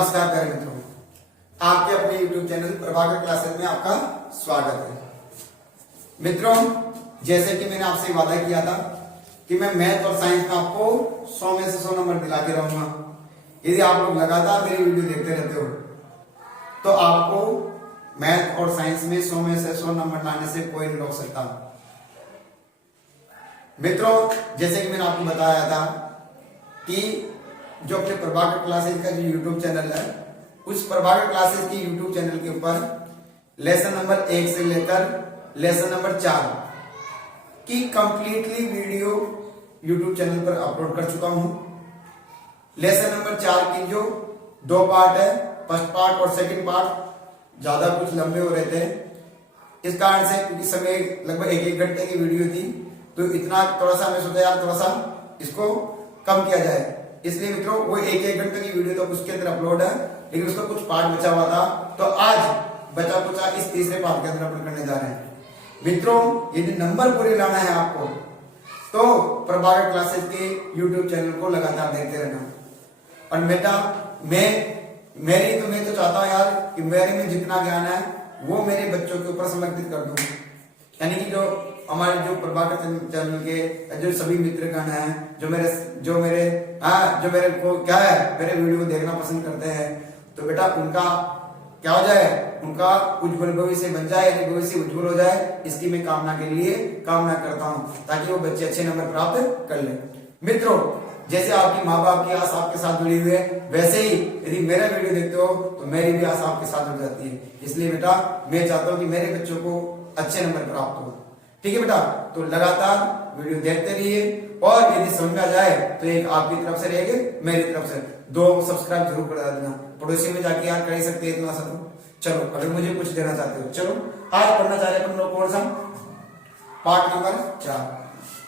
नमस्कार प्यारे मित्रों, आपके अपने YouTube चैनल प्रभाकर क्लासेस में आपका स्वागत है। मित्रों, जैसे कि मैंने आपसे वादा किया था कि मैं मैथ और साइंस में आपको 100 में से 100 नंबर दिला के रहूंगा। यदि आप लोग लगातार मेरी वीडियो देखते रहते हो तो आपको मैथ और साइंस में 100 में से 100 नंबर लाने से कोई नहीं रोक सकता। मित्रों, जैसे कि मैंने आपको बताया था कि जो अपने प्रभाकर क्लासेस का जो यूट्यूब चैनल है, उस प्रभाकर क्लासेस की यूट्यूब चैनल के ऊपर लेसन नंबर 1 से लेकर लेसन नंबर 4 की कंप्लीटली वीडियो यूट्यूब चैनल पर अपलोड कर चुका हूं। लेसन नंबर 4 की जो 2 पार्ट है, फर्स्ट पार्ट और सेकंड पार्ट ज्यादा कुछ लंबे हो रहे थे, इस कारण से क्योंकि समय लगभग 1-1 घंटे की वीडियो थी, तो इतना थोड़ा सा मैं सोचा यार थोड़ा सा इसको कम किया जाए। इसलिए मित्रों वो 1-1 घंटे की वीडियो तो उसके अंदर अपलोड है, लेकिन उसका कुछ पार्ट बचा हुआ था, तो आज बचा कुचा इस तीसरे पार्ट के अंदर अपलोड करने जा रहे हैं। मित्रों, यदि नंबर पूरे लाना है आपको तो प्रभाकर क्लासेस के यूट्यूब चैनल को लगातार देखते रहना। और बेटा मैं तो चाहता हूं यार कि मेरे में जितना ज्ञान है वो मेरे बच्चों के ऊपर समर्पित कर दूं। यानी कि जो हमारे जो प्रभाकर चैनल के जो सभी मित्रगण हैं, जो मेरे को क्या है मेरे वीडियो देखना पसंद करते हैं, तो बेटा उनका क्या हो जाए, उनका उज्जवल भविष्य बन जाए, यानी भविष्य उज्जवल हो जाए, इसकी मैं कामना के लिए कामना करता हूं, ताकि वो बच्चे अच्छे नंबर प्राप्त कर ले। मित्रों, जैसे आपकी माँ बाप की आस आपके साथ जुड़ी हुई है, वैसे ही यदि मेरा वीडियो देखते हो तो मेरी भी आस आपके साथ जुड़ जाती है। इसलिए बेटा मैं चाहता हूं कि मेरे बच्चों को अच्छे नंबर प्राप्त हो। ठीक है बेटा, तो लगातार वीडियो देखते रहिए, और यदि समझ में आ जाए तो एक आपकी तरफ से रहेगा, मेरी तरफ से 2 सब्सक्राइब जरूर करा देना। पड़ोसी में जाके यार कर ही सकते हैं इतना सा, तो चलो अगर मुझे कुछ देना चाहते हो। चलो आज पढ़ना चाह रहे हैं अपन लोग कौन सा पार्ट नंबर 4।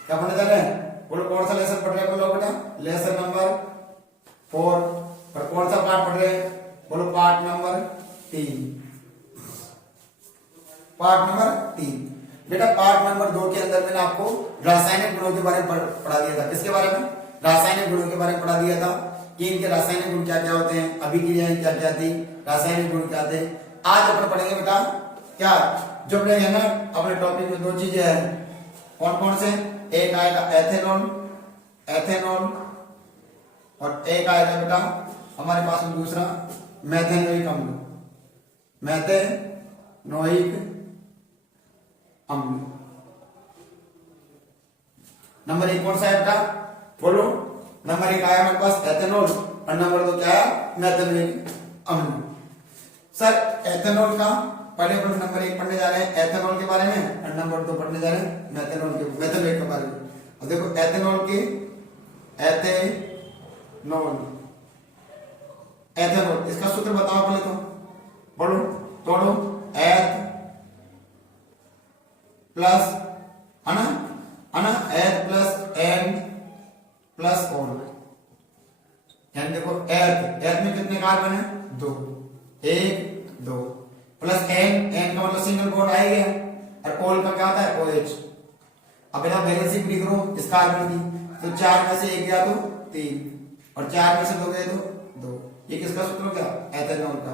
क्या पढ़ना चाह रहे हैं, बोलो कौन सा लेसन पढ़ रहे हैं लोग बेटा? Lesson number 4। और कौन सा पार्ट पढ़ रहे हैं, बोलो पार्ट नंबर 3। पार्ट नंबर 3 बेटा। पार्ट नंबर 2 के अंदर मैंने आपको रासायनिक गुणों के बारे में पढ़ा दिया था। किसके बारे में? रासायनिक गुणों के बारे में पढ़ा दिया था कि इनके रासायनिक गुण क्या क्या होते हैं, अभिक्रियाएं क्या क्या थी, रासायनिक गुण क्या थे। आज अपन पढ़ेंगे बेटा क्या जो अपने है ना अपने टॉपिक में 2 चीजें हैं। कौन कौन से? एक आएगा एथेनॉल और एक आएगा बेटा हमारे पास में दूसरा मैथेनोइक अम्ल। मैथेनोइक अम्ल नंबर 1 कौन सा है बेटा, बोलो? नंबर 1 आया हमारे पास एथेनॉल, और नंबर 2 क्या है? मैथेनोइक अम्ल। सर एथेनॉल का पहले अपन नंबर 1 पढ़ने जा रहे हैं एथेनॉल के बारे में, और नंबर 2 पढ़ने जा रहे हैं मैथेनोइक के बारे में। अब देखो एथेनॉल इसका सूत्र बताओ पहले, तो बोलो तोड़ो। एथ प्लस एथ प्लस एन प्लस ऑल। यानी देखो एथ में कितने कार्बन है? 2, 1 2 प्लस एन का मतलब सिंगल बॉन्ड आ गया, और ऑल का क्या होता है? OH। अब बेटा वैलेंसी पूरी करो इस कार्बन की, तो 4 में से 1 गया तो 3, और 4 में से 2 गए तो 2। ये किसका सूत्र हो गया? एथेनॉल का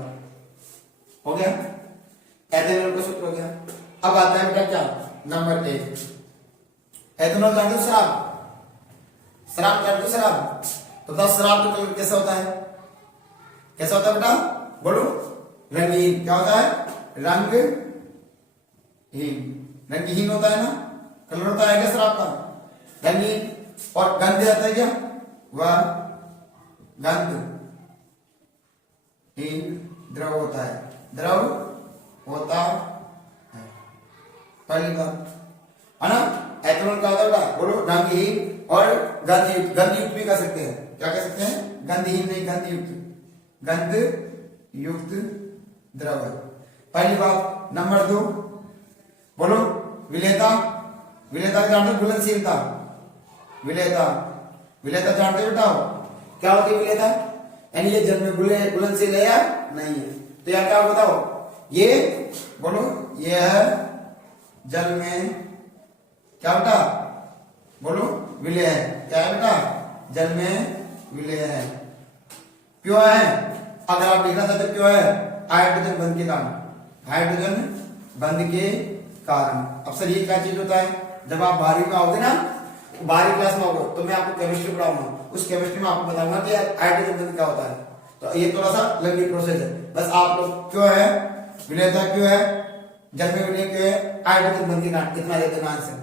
हो गया, एथेनॉल का सूत्र हो गया। अब आता है बेटा क्या नंबर 1 एथेनॉल जानते हो? शराब जानते हो? शराब तो बता, शराब का कलर कैसा होता है? कैसा होता है बेटा, बोलो? रंगीन। क्या होता है? रंगहीन होता है ना, कलर होता है क्या शराब का? रंगीन। और गंध आता है क्या? वह गंधहीन द्रव होता है, द्रव होता है। पहली बात है ना, एथेनॉल का होता है बोलो रंगहीन और गंधयुक्त। गंधयुक्त भी कह सकते हैं, क्या कह सकते हैं? गंधहीन नहीं, गंधयुक्त, गंधयुक्त द्रव है। पहली बात। नंबर 2 बोलो विलेयता। विलेयता जानते हो? घुलनशीलता। विलेयता जानते हो बेटा? क्या होती है विलेयता? यानी ये जल में घुलनशील है या नहीं है। तो यार क्या बताओ, ये बोलो यह जल में क्या बेटा, बोलो विलय है। क्या है बेटा? जल में विलय है। क्यों है? अगर आप लिखना चाहते हो क्यों है, हाइड्रोजन बंध के कारण, हाइड्रोजन बंध के कारण। अब सर ये क्या चीज होता है, जब आप 12वीं में आओगे ना, 12वीं क्लास में आओगे तो मैं आपको केमिस्ट्री पढ़ाऊंगा, उस केमिस्ट्री में आपको बताऊंगा कि हाइड्रोजन बंध क्या होता है। तो ये थोड़ा सा लंबी प्रोसेस है, बस आप लोग क्यों है, विलेयता क्यों है, जन्म विलय क्यों है, हाइड्रोजन बंध के कारण, इतना देते ना आंसर।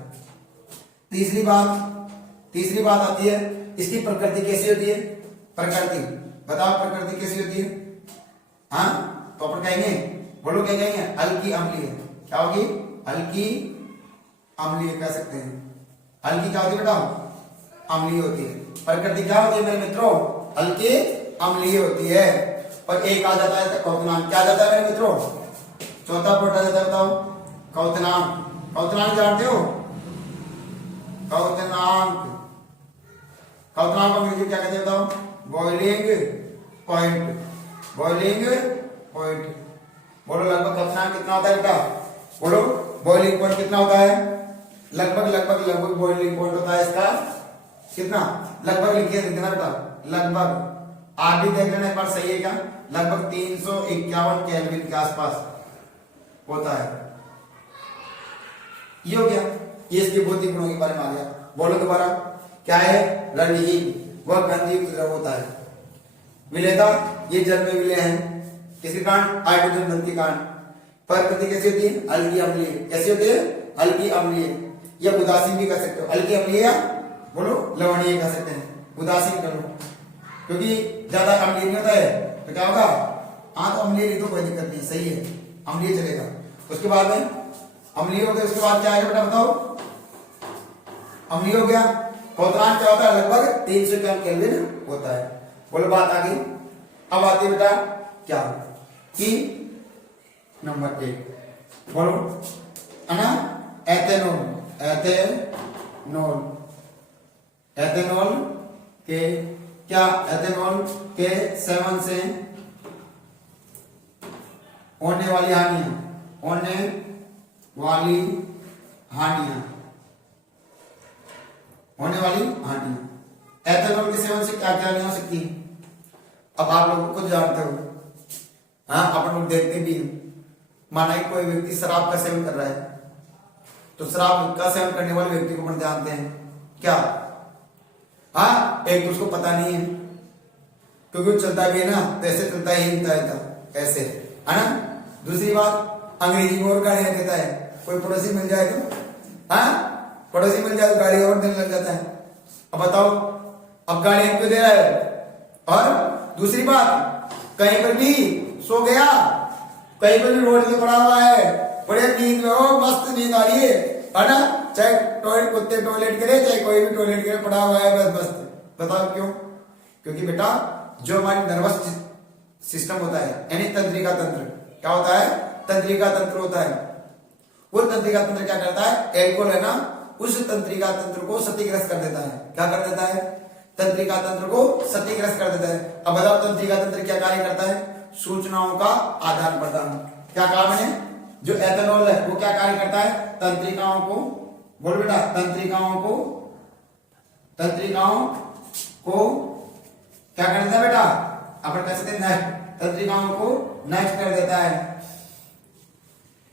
तीसरी बात आती है, इसकी प्रकृति कैसी होती है, प्रकृति बताओ प्रकृति कैसी होती है। हाँ तो अपन कहेंगे, बोलो क्या कहेंगे, हल्की अम्लीय, क्या होगी, हल्की अम्लीय कह सकते हैं। हल्की क्या होती है बेटा, अम्लीय होती है। प्रकृति क्या होती है मेरे मित्रों, हल्की अम्लीय होती है। और एक आ जाता है क्वथनांक, क्या आ जाता है मेरे मित्रों, चौथा पॉइंट आ जाता है, बताओ क्वथनांक। क्वथनांक जानते हो, क्वथनांक, क्वथनांक को अंग्रेजी में क्या कहते हैं बताओ, बॉइलिंग पॉइंट, बॉइलिंग पॉइंट। बोलो लगभग क्वथनांक कितना होता है बेटा, बोलो बॉइलिंग पॉइंट कितना होता है, लगभग बॉइलिंग पॉइंट होता है इसका कितना, लगभग लिखिए देना बेटा, लगभग आप भी देख लेना एक बार, सही है क्या, लगभग 351 केल्विन के आसपास होता है। ये हो गया, ये इसके भौतिक गुणों के बारे में आ गया। बोलो दोबारा, क्या है, रंगहीन वह गंधयुक्त द्रव होता है। विलेयता, ये जल में विलय है, किसके कारण, हाइड्रोजन बंध के कारण। प्रकृति कैसी होती है, हल्की अम्लीय, कैसी होती है, हल्की अम्लीय, या उदासीन भी कर सकते हो, हल्की अम्लीय या बोलो लवणीय कह सकते हैं, उदासीन करो, क्योंकि ज्यादा अम्लीय नहीं होता है तो क्या होगा, हाँ तो अम्लीय नहीं तो कोई दिक्कत नहीं, सही है, अम्लीय चलेगा। उसके बाद में अम्लीय हो गया, उसके बाद क्या आएगा बेटा बताओ, अम्लीय हो गया। क्वथनांक क्या होता है, लगभग 300 केल्विन होता है। बोलो बात आ गई। अब आती है बेटा क्या, कि नंबर 1 बोलो है ना, एथेनॉल, एथेनॉल, एथेनॉल के क्या, एथेनॉल के सेवन से होने वाली हानियां, होने वाली हानियां, होने वाली हानियां, एथेनॉल के सेवन से क्या क्या नहीं हो सकती। अब आप लोग खुद जानते हो, हाँ अपन लोग देखते भी हैं, माना कि कोई व्यक्ति शराब का सेवन कर रहा है, तो शराब का सेवन करने वाले व्यक्ति को अपन जानते हैं क्या, हाँ एक तो उसको पता नहीं है, क्योंकि वो चलता भी है ना तो ऐसे चलता ही था ऐसे, है ना। दूसरी बात, अंग्रेजी में और गाड़ियां देता है, कोई पड़ोसी मिल जाए तो, हाँ पड़ोसी मिल जाए तो गाड़ी और देने लग जाता है। अब बताओ, अब गाड़ियां क्यों दे रहा है। और दूसरी बात, कहीं पर भी सो गया, कहीं पर भी रोड पे पड़ा हुआ है, बड़े नींद में हो, मस्त नींद आ रही है ना, चाहे टॉयलेट, कुत्ते टॉयलेट करे, चाहे कोई भी टॉयलेट करे, पड़ा हुआ है बस बस। बताओ क्यों, क्योंकि बेटा जो हमारी नर्वस सिस्टम होता है, यानी तंत्रिका तंत्र, क्या होता है, तंत्रिका तंत्र होता है, वो तंत्रिका तंत्र क्या करता है, एल्कोहल है ना, उस तंत्रिका तंत्र को क्षतिग्रस्त कर देता है। क्या कर देता है, तंत्रिका तंत्र को क्षतिग्रस्त कर देता है। अब बताओ तंत्रिका तंत्र क्या कार्य करता है, सूचनाओं का आदान प्रदान। क्या काम है, जो एथेनॉल है वो क्या कार्य करता है, तंत्रिकाओं को, बोल बेटा, तंत्रिकाओं को क्या कर देता है बेटा, अपन कह सकते हैं नष्ट, तंत्रिकाओं को नष्ट कर देता है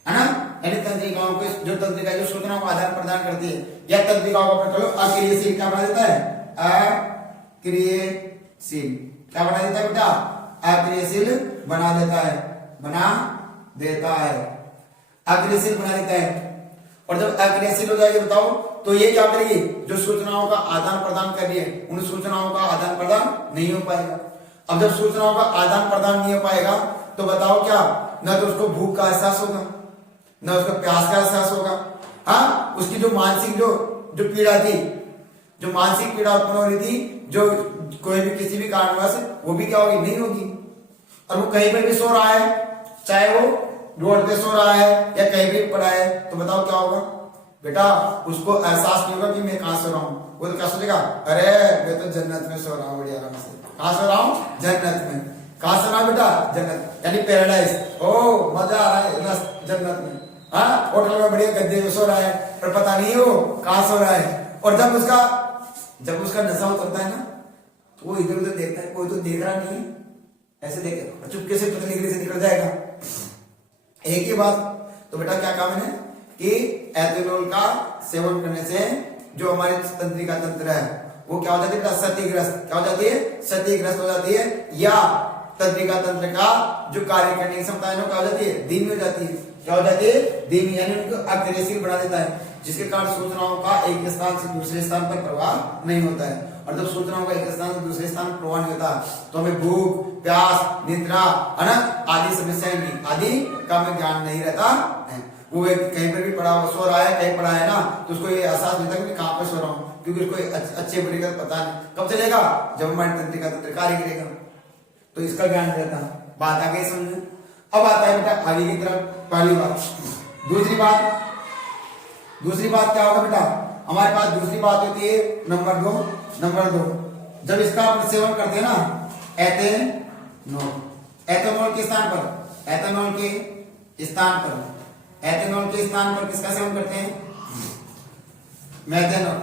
ना। यानी तंत्रिकाओं को, जो तंत्रिका जो सूचनाओं को आदान प्रदान करती है, या तंत्रिकाओं को अपन चलो अक्रियशील क्या बना देता है, अक्रियशील क्या बना देता है बेटा, अक्रियशील बना देता है, बना देता है, अक्रियशील बना देता है। और जब अक्रियशील हो जाएगी बताओ, तो ये क्या करेगी, जो सूचनाओं का आदान प्रदान कर रही है, उन सूचनाओं का आदान प्रदान नहीं हो पाएगा। अब जब सूचनाओं का आदान प्रदान नहीं हो पाएगा तो बताओ क्या, न तो उसको भूख का एहसास होगा, न उसको प्यास का एहसास होगा, हाँ उसकी जो मानसिक जो पीड़ा थी, जो मानसिक पीड़ा उत्पन्न हो रही थी, जो कोई भी किसी भी कारणवश, वो भी क्या होगी, नहीं होगी। और वो कहीं पर भी सो रहा है, चाहे वो रोड पे सो रहा है या कहीं भी पड़ा है, तो बताओ क्या होगा बेटा, उसको एहसास नहीं होगा कि मैं कहां सो रहा हूं। वो तो क्या सोचेगा, अरे मैं तो जन्नत में सो रहा हूँ बढ़िया आराम से। कहां सो रहा हूँ, जन्नत में। कहां सो रहा हूँ बेटा, जन्नत, यानी पैराडाइज। ओ मजा आ रहा है जन्नत में, हाँ होटल में बढ़िया गद्दे में सो रहा है, पर पता नहीं हो कहां सो रहा है। और जब उसका नशा उतरता है ना, तो वो इधर उधर देखता है, कोई तो देख रहा नहीं ऐसे देखे चुपके से पतली गली से निकल जाएगा। एक ही बात। तो बेटा क्या काम है कि एथेनॉल का सेवन करने से जो हमारी तंत्रिका तंत्र है वो क्या हो जाती है बेटा, क्षतिग्रस्त। क्या हो जाती है? क्षतिग्रस्त हो जाती है, या तंत्रिका तंत्र का जो कार्य करने की क्षमता है क्या हो जाती है? धीमी हो जाती है। क्या हो जाती है? धीमी, यानी उनको अक्रियशील बना देता है, जिसके कारण सूचनाओं का एक स्थान से दूसरे स्थान पर प्रवाह नहीं होता है। और जब सूचनाओं का एक स्थान से दूसरे स्थान पर प्रवाह नहीं होता तो हमें भूख, प्यास, निद्रा, अनक आदि समस्याएं भी आदि का हमें ज्ञान नहीं रहता है। वो व्यक्ति कहीं पर भी पड़ा सो रहा है, कहीं पड़ा है ना, तो उसको ये एहसास नहीं था कि कहाँ पे सो रहा हूँ, क्योंकि उसको अच्छे बुरे का पता नहीं। कब चलेगा? जब हमारी तंत्रिका तंत्र कार्य करेगा, तो इसका ज्ञान रहता। बात आगे समझे। अब आता है बेटा आगे की तरफ। पहली बात। दूसरी बात क्या होगा बेटा? हमारे पास दूसरी बात होती है नंबर दो। जब इसका अपन सेवन करते हैं ना एथेनॉल के स्थान पर किसका सेवन करते हैं? मेथेनॉल।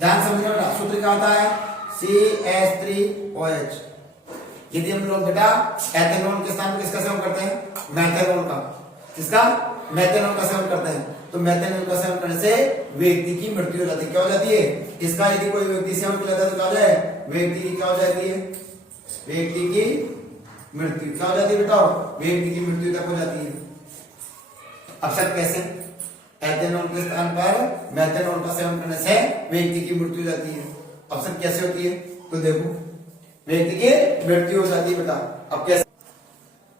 ध्यान समझना बेटा, सूत्र क्या होता है? CH3OH। यदि हम लोग बेटा एथेनॉल के स्थान पर किसका सेवन करते हैं? मेथेनॉल का। किसका? मेथेनॉल का सेवन करते हैं। तो मेथेनॉल का सेवन करने से व्यक्ति की मृत्यु हो जाती है। क्या हो जाती है? इसका यदि कोई व्यक्ति सेवन कर लेता है तो क्या हो जाए? व्यक्ति की क्या हो जाती है? व्यक्ति की मृत्यु। क्या हो जाती है बेटा? व्यक्ति की मृत्यु तक हो जाती है। अब सर कैसे? एथेनॉल के स्थान पर मेथेनॉल का सेवन करने से व्यक्ति की मृत्यु हो जाती है। अब सर कैसे होती है? तो देखो, व्यक्ति की मृत्यु हो जाती है बेटा। अब कैसे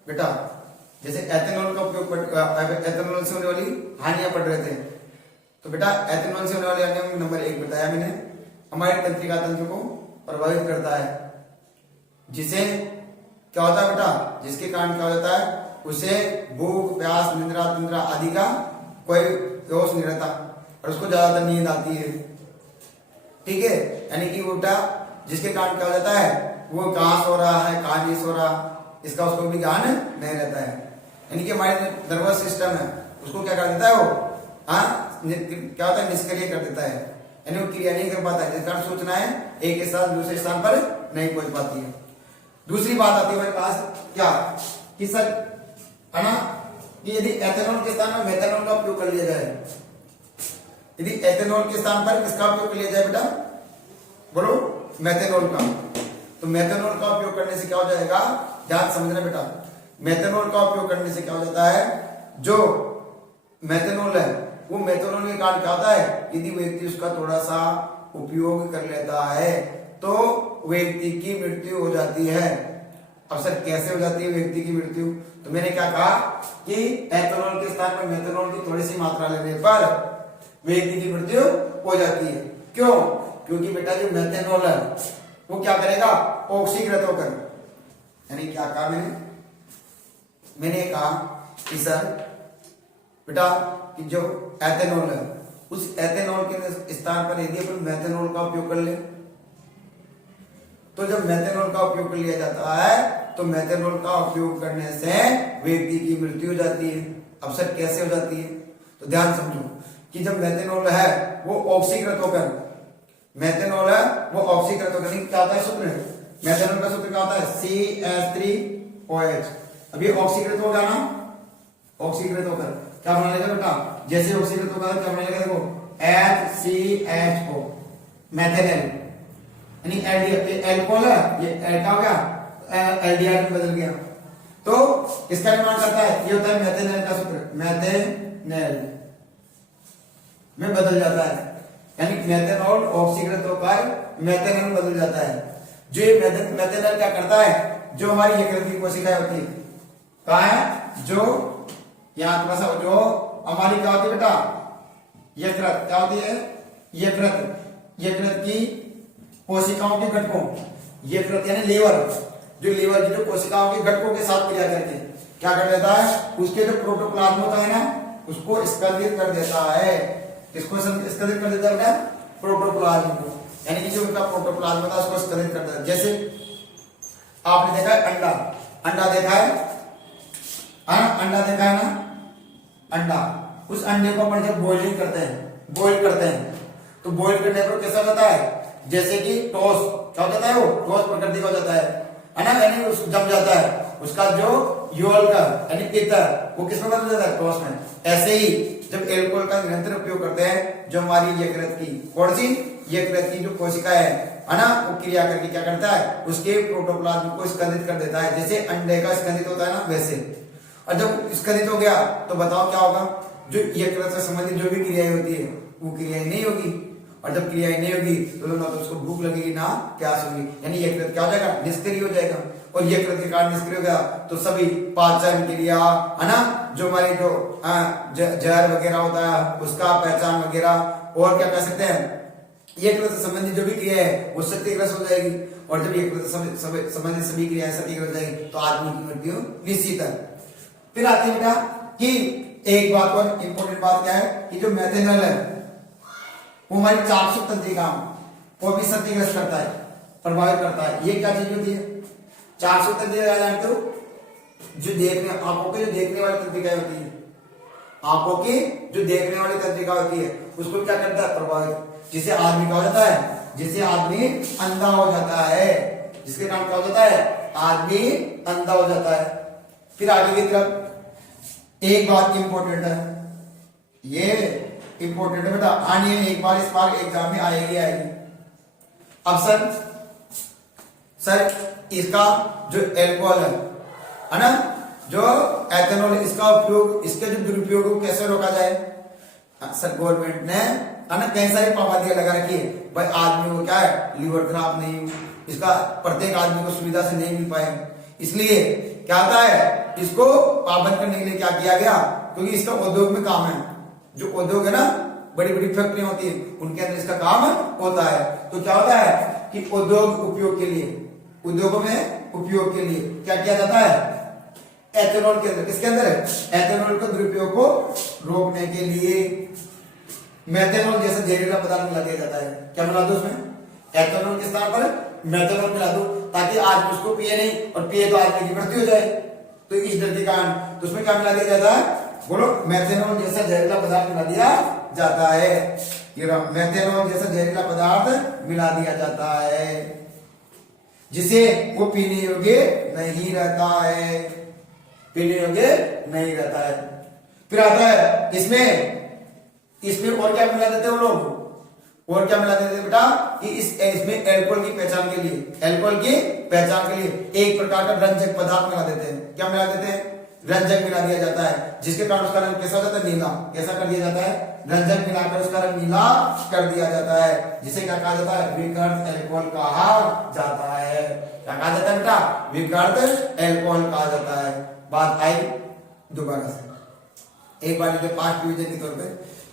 बेटा? जैसे एथेनॉल का उपयोग एथेनॉल से होने वाली हानियां पढ़ रहे थे, तो बेटा एथेनॉल से होने वाली हानियां नंबर 1 बताया मैंने, हमारे तंत्रिका तंत्र को प्रभावित करता है, जिसे क्या होता है बेटा? जिसके कारण क्या हो जाता है? उसे भूख, प्यास, निद्रा तंत्रा आदि का कोई होश नहीं रहता और उसको ज्यादातर नींद आती है। ठीक है, यानी कि बेटा जिसके कारण क्या हो जाता है? वो कहाँ सो रहा है, कहाँ नहीं सो रहा, इसका उसको भी ज्ञान नहीं रहता है। यानी कि हमारे नर्वस सिस्टम है उसको क्या कर देता है? वो क्या होता है? निष्क्रिय कर देता है, यानी वो क्रिया नहीं कर पाता है, जिसके कारण सूचनाएं एक स्थान दूसरे स्थान पर नहीं पहुंच पाती है। दूसरी बात आती है हमारे पास क्या कि सर है ना, कि यदि एथेनॉल के स्थान पर मेथेनॉल का उपयोग कर लिया जाए, यदि एथेनॉल के स्थान पर किसका उपयोग कर लिया जाए बेटा? बोलो, मेथेनॉल का। तो मेथेनॉल का उपयोग करने से क्या हो जाएगा? ध्यान समझना बेटा, मेथेनॉल का उपयोग करने से क्या हो जाता है? जो मेथेनॉल है वो मेथेनॉल के कारण क्या होता है? यदि व्यक्ति उसका थोड़ा सा उपयोग कर लेता है तो व्यक्ति की मृत्यु हो जाती है। अब सर कैसे हो जाती है व्यक्ति की मृत्यु? तो मैंने क्या कहा कि एथेनॉल के स्थान पर मेथेनॉल की थोड़ी सी मात्रा लेने पर व्यक्ति की मृत्यु हो जाती है। क्यों? क्योंकि बेटा जो मेथेनॉल है वो क्या करेगा? ऑक्सीकृत होकर, यानी क्या कहा मैंने कहा कि सर बेटा कि जो एथेनॉल है उस एथेनॉल के स्थान पर यदि अपन मेथेनॉल का उपयोग कर ले, तो जब मेथेनॉल का उपयोग कर लिया जाता है तो मेथेनॉल का उपयोग करने से व्यक्ति की मृत्यु हो जाती है। अब सर कैसे हो जाती है? तो ध्यान समझो कि जब मेथेनॉल है वो ऑक्सीकृत होकर, मेथेनॉल है वो ऑक्सीकृत होकर क्या होता है? सूत्र मेथेनॉल का सूत्र क्या होता है? CH3OH। अब ये ऑक्सीकृत होगा ना, ऑक्सीकृत होकर क्या बना लेगा बेटा? जैसे ऑक्सीकृत होगा क्या बना लेगा? देखो HCHO, मेथेनॉल, यानी एल्कोहल है, ये क्या हो गया? एल्डिहाइड में बदल गया, तो इसका निर्माण करता है, ये होता है मेथेनॉल का सूत्र, मेथेनॉल में बदल जाता है, यानी मेथेनॉल ऑक्सीकृत होकर मेथेनॉल बदल जाता है। जो ये मेथेनॉल क्या करता है? जो हमारी यकृत की कोशिकाएं होती है, कहाँ है? जो यहाँ थोड़ा सा, जो हमारी क्या होती है बेटा? यकृत क्या होती है? यकृत की कोशिकाओं के घटकों, यकृत यानी लीवर, जो लीवर की जो कोशिकाओं के घटकों के साथ क्रिया करके क्या कर देता है? उसके जो प्रोटोप्लाज्म होता है ना उसको स्कंदित कर देता है। किसको स्कंदित कर देता है बेटा? प्रोटोप्लाज्म को, यानी कि जो उनका प्रोटोप्लाज्म होता है उसको स्कंदित कर देता है। जैसे आपने देखा है अंडा देखा है अंडा देखा है ना, अंडा, उस अंडे को अपन जब बॉइल करते हैं तो बॉइल करने पर कैसा होता है? जैसे कि टॉस, क्या हो जाता है वो टॉस प्रकृति का हो जाता है ना, यानी उस जम जाता है, उसका जो यूल का यानी पीतर वो किसमें बदल जाता है टॉस में। ऐसे ही जब एल्कोहल का निरंतर उपयोग करते हैं, जो हमारी यकृत की कौन सी यकृत की जो कोशिका है ना, वो क्रिया करके क्या करता है, उसके प्रोटोप्लाज्म को स्कंदित कर देता है, जैसे अंडे का स्कंदित होता है ना वैसे। और जब स्कंदित हो गया तो बताओ क्या होगा, जो यकृत से संबंधित जो भी क्रियाएं होती है वो क्रियाएं नहीं होगी, और जब क्रियाएं नहीं होगी तो ना तो उसको भूख लगेगी ना प्यास होगी, यानी यकृत क्या हो जाएगा, निष्क्रिय हो जाएगा। और यकृत के कारण निष्क्रिय हो गया तो सभी पाचन क्रिया है ना, जो हमारी जो जहर वगैरह होता है उसका पहचान वगैरह, और क्या कह सकते हैं, यकृत से संबंधित जो भी क्रिया है वो क्षतिग्रस्त हो जाएगी। और जब यकृत से संबंधित सभी क्रियाएं क्षतिग्रस्त हो जाएगी तो आदमी की मृत्यु निश्चित है। फिर आती है बेटा कि एक बात और इंपॉर्टेंट बात क्या है कि जो मेथेनॉल है वो हमारी चाक्षुष तंत्रिका को भी क्षतिग्रस्त करता है, प्रभावित करता है। ये क्या चीज होती है, चाक्षुष तंत्रिका जानते हो, जो देखने आंखों की जो देखने वाली तंत्रिकाएं होती है, आंखों की जो देखने वाली तंत्रिका होती है उसको क्या करता है, प्रभावित, जिससे आदमी क्या हो जाता है, जिससे आदमी अंधा हो जाता है, जिसके कारण क्या हो जाता है, आदमी अंधा हो जाता है। फिर आगे की तरफ एक बात इंपॉर्टेंट है, ये इंपॉर्टेंट है बेटा, आनी है एक बार, इस बार एग्जाम में आएगी। अब सर इसका जो एल्कोहल है ना, जो एथेनॉल, इसका उपयोग, इसके जो दुरुपयोग को कैसे रोका जाए। सर गवर्नमेंट ने है ना कई सारी पाबंदियां लगा रखी है, भाई आदमी को क्या है, लीवर खराब नहीं, इसका प्रत्येक आदमी को सुविधा से नहीं मिल पाए, इसलिए क्या होता है, इसको पाबंद करने के लिए क्या किया गया, क्योंकि इसका उद्योग में काम है, जो उद्योग है ना, बड़ी बड़ी फैक्ट्रियां होती है उनके अंदर इसका काम होता है। तो क्या होता है कि उद्योग उपयोग के लिए, उद्योगों में उपयोग के लिए क्या किया जाता है, एथेनॉल के अंदर, किसके अंदर है, एथेनॉल के दुरुपयोग को रोकने के लिए मेथेनॉल जैसा जहरीला पदार्थ मिला दिया जाता है। क्या मिला दो उसमें, एथेनॉल के स्थान पर मेथेनॉल मिला दो, ताकि आदमी उसको पिए नहीं, और पिए तो आदमी की मृत्यु हो जाए, तो इस डर के कारण तो उसमें क्या मिला दिया जाता है, बोलो, मेथेनॉल जैसा जहरीला पदार्थ मिला दिया जाता है। ये मेथेनॉल जैसा जहरीला पदार्थ मिला दिया जाता है, जिसे वो पीने योग्य नहीं रहता है, पीने योग्य नहीं रहता है। फिर आता है इसमें और क्या मिला देते हैं वो लोग, और क्या मिला देते हैं बेटा कि इसमें अल्कोहल की पहचान के लिए, अल्कोहल की पहचान के लिए एक प्रकार का रंजक पदार्थ मिला देते हैं। क्या मिला देते हैं, रंजक मिला दिया जाता है, जिसके कारण उसका रंग कैसा हो जाता है, नीला। कैसा कर दिया जाता है, रंजक मिलाकर उसका रंग नीला कर दिया जाता है, जिसे क्या कहा जाता है, विकृत अल्कोहल कहा जाता है। क्या कहा जाता है बेटा, विकृत अल्कोहल कहा जाता है। बात आई दोबारा से एक बार पास्ट डिवीजन के तौर पे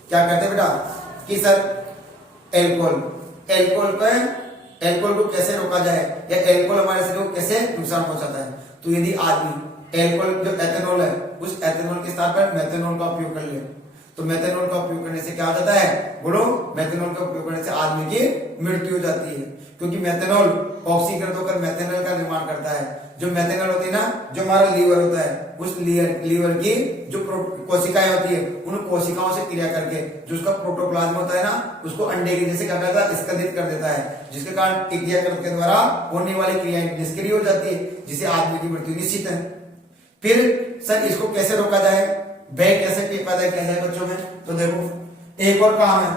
क्या कहते हैं बेटा कि सर एल्कोहल को कैसे रोका जाए, या एल्कोहल हमारे शरीर को कैसे नुकसान पहुंचाता है। तो यदि आदमी एल्कोहल जो एथेनॉल है उस एथेनॉल के स्थान पर मेथेनॉल का उपयोग कर ले, तो मेथेनॉल का उपयोग करने से क्या हो जाता है, बोलो, मेथेनॉल का उपयोग करने से आदमी की मृत्यु हो जाती है, क्योंकि मेथेनॉल ऑक्सीकृत होकर मेथेनॉल का निर्माण करता है। जो मेथेनॉल होती है ना, जो हमारा लीवर होता है, उस लीवर की जो कोशिकाएं होती है, उन कोशिकाओं से क्रिया करके जो उसका प्रोटोप्लाज्म होता है ना, उसको अंडे के जैसे क्या करता है, स्कंदित कर देता है, जिसके कारण क्रियाकरण के द्वारा होने वाली क्रियाएं निष्क्रिय हो जाती है, जिससे आदमी की मृत्यु निश्चित है। फिर सर इसको कैसे रोका जाए, भय कैसे पैदा किया जाए बच्चों में। तो देखो एक और काम है,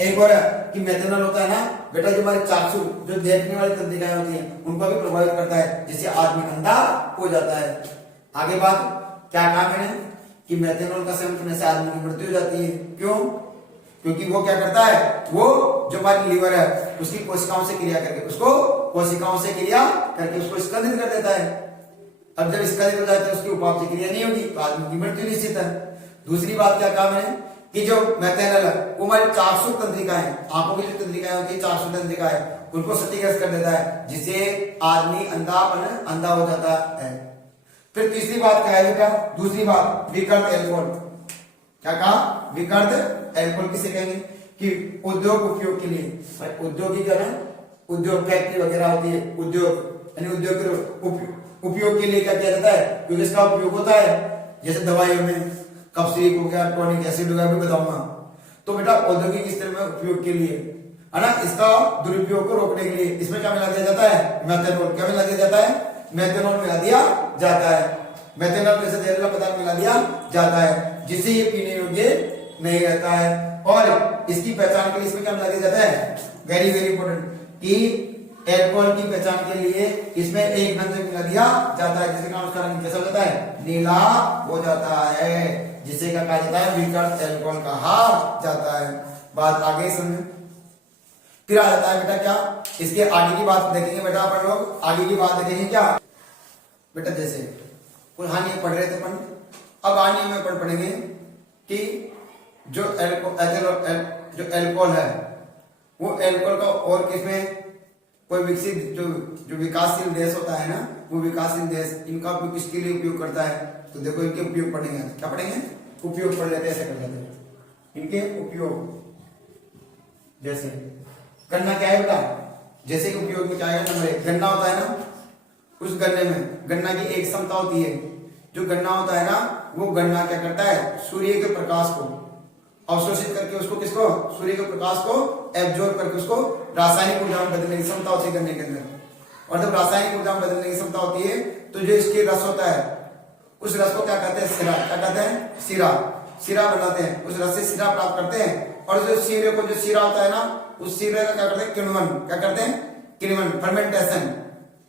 एक और है कि मेथेनॉल होता है ना बेटा, जो हमारे चाक्षु जो देखने वाली तंत्रिकाएं होती हैं उनको भी प्रभावित करता है, जिससे आदमी अंधा हो जाता है। आगे बात क्या काम है कि मेथेनॉल का सेवन करने से आदमी की मृत्यु हो जाती है। क्यों, क्योंकि वो क्या करता है, वो जो हमारी लीवर है उसकी कोशिकाओं से क्रिया करके उसको स्कंदित कर देता है। अब जब स्कंदित हो जाता है उसकी उपाप से क्रिया नहीं होगी तो आदमी की मृत्यु निश्चित है। दूसरी बात क्या काम है कि जो मेथेनॉल है वो हमारी चाक्षु तंत्रिकाएं, आंखों की जो तंत्रिकाएं होती है, चाक्षु तंत्रिकाएं, उनको क्षतिग्रस्त कर देता है, जिससे आदमी अंधा हो जाता है। फिर तीसरी बात क्या है बेटा, दूसरी बात विकृत अल्कोहल। क्या कहा, विकृत अल्कोहल किसे कहेंगे कि उद्योग उपयोग के लिए, भाई औद्योगिकरण, उद्योग फैक्ट्री वगैरह होती है, उद्योग यानी उद्योग के उपयोग के लिए क्या किया जाता है, क्योंकि इसका उपयोग होता है जैसे दवाइयों में कफ सिरप हो गया, टॉनिक एसिड हो गया, भी बताऊंगा। तो बेटा औद्योगिक स्तर में उपयोग के लिए है ना, इसका दुरुपयोग को रोकने के लिए इसमें क्या मिला दिया जाता है, मेथनॉल। क्या मिला दिया जाता है, मेथनॉल मिला दिया जाता है। मेथनॉल जैसे जहरीला पदार्थ मिला दिया जाता है, जिससे ये पीने योग्य नहीं रहता है। और इसकी पहचान के लिए इसमें क्या मिला दिया जाता है, वेरी वेरी इंपॉर्टेंट, कि एल्कोहल की पहचान के लिए इसमें एक रंजक मिला दिया जाता है, जिसके कारण उसका रंग कैसा हो जाता है, नीला हो जाता है, जिसे क्या कहा जाता है, विकृत एल्कोहल कहा जाता है। बात आगे समझो। फिर आ जाता है बेटा क्या, इसके आगे की बात देखेंगे बेटा अपन लोग, आगे की बात देखेंगे क्या बेटा, जैसे कुछ हानि पढ़ रहे थे अपन, अब हानि में पढ़ेंगे कि जो एल्कोहल है वो एल्कोहल का और किसमें कोई विकसित जो विकासशील देश होता है ना, वो विकासशील देश इनका उपयोग किसके लिए उपयोग करता है, तो देखो इनके उपयोग पढ़ेंगे। क्या पढ़ेंगे, उपयोग पढ़ लेते हैं, ऐसे कर लेते हैं इनके उपयोग। जैसे गन्ना क्या है बेटा, जैसे कि उपयोग में क्या है, नंबर 1 गन्ना होता है ना, उस गन्ने में गन्ना की एक क्षमता होती है, जो गन्ना होता है ना, वो गन्ना क्या करता है, सूर्य के प्रकाश को अवशोषित करके उसको किसको, सूर्य के प्रकाश को एब्जॉर्ब करके उसको रासायनिक ऊर्जा में बदलने की क्षमता होती है गन्ने के अंदर। और जब रासायनिक ऊर्जा में बदलने की क्षमता होती है, तो जो इसके रस होता है, उस रस को क्या कहते हैं, सिरा। क्या कहते हैं, सिरा। सिरा बनाते हैं, उस रस से सिरा प्राप्त करते हैं। और जो सिरे को, जो सिरा होता है ना, उस सिरे का क्या करते हैं, किण्वन। क्या करते हैं, किण्वन, फर्मेंटेशन,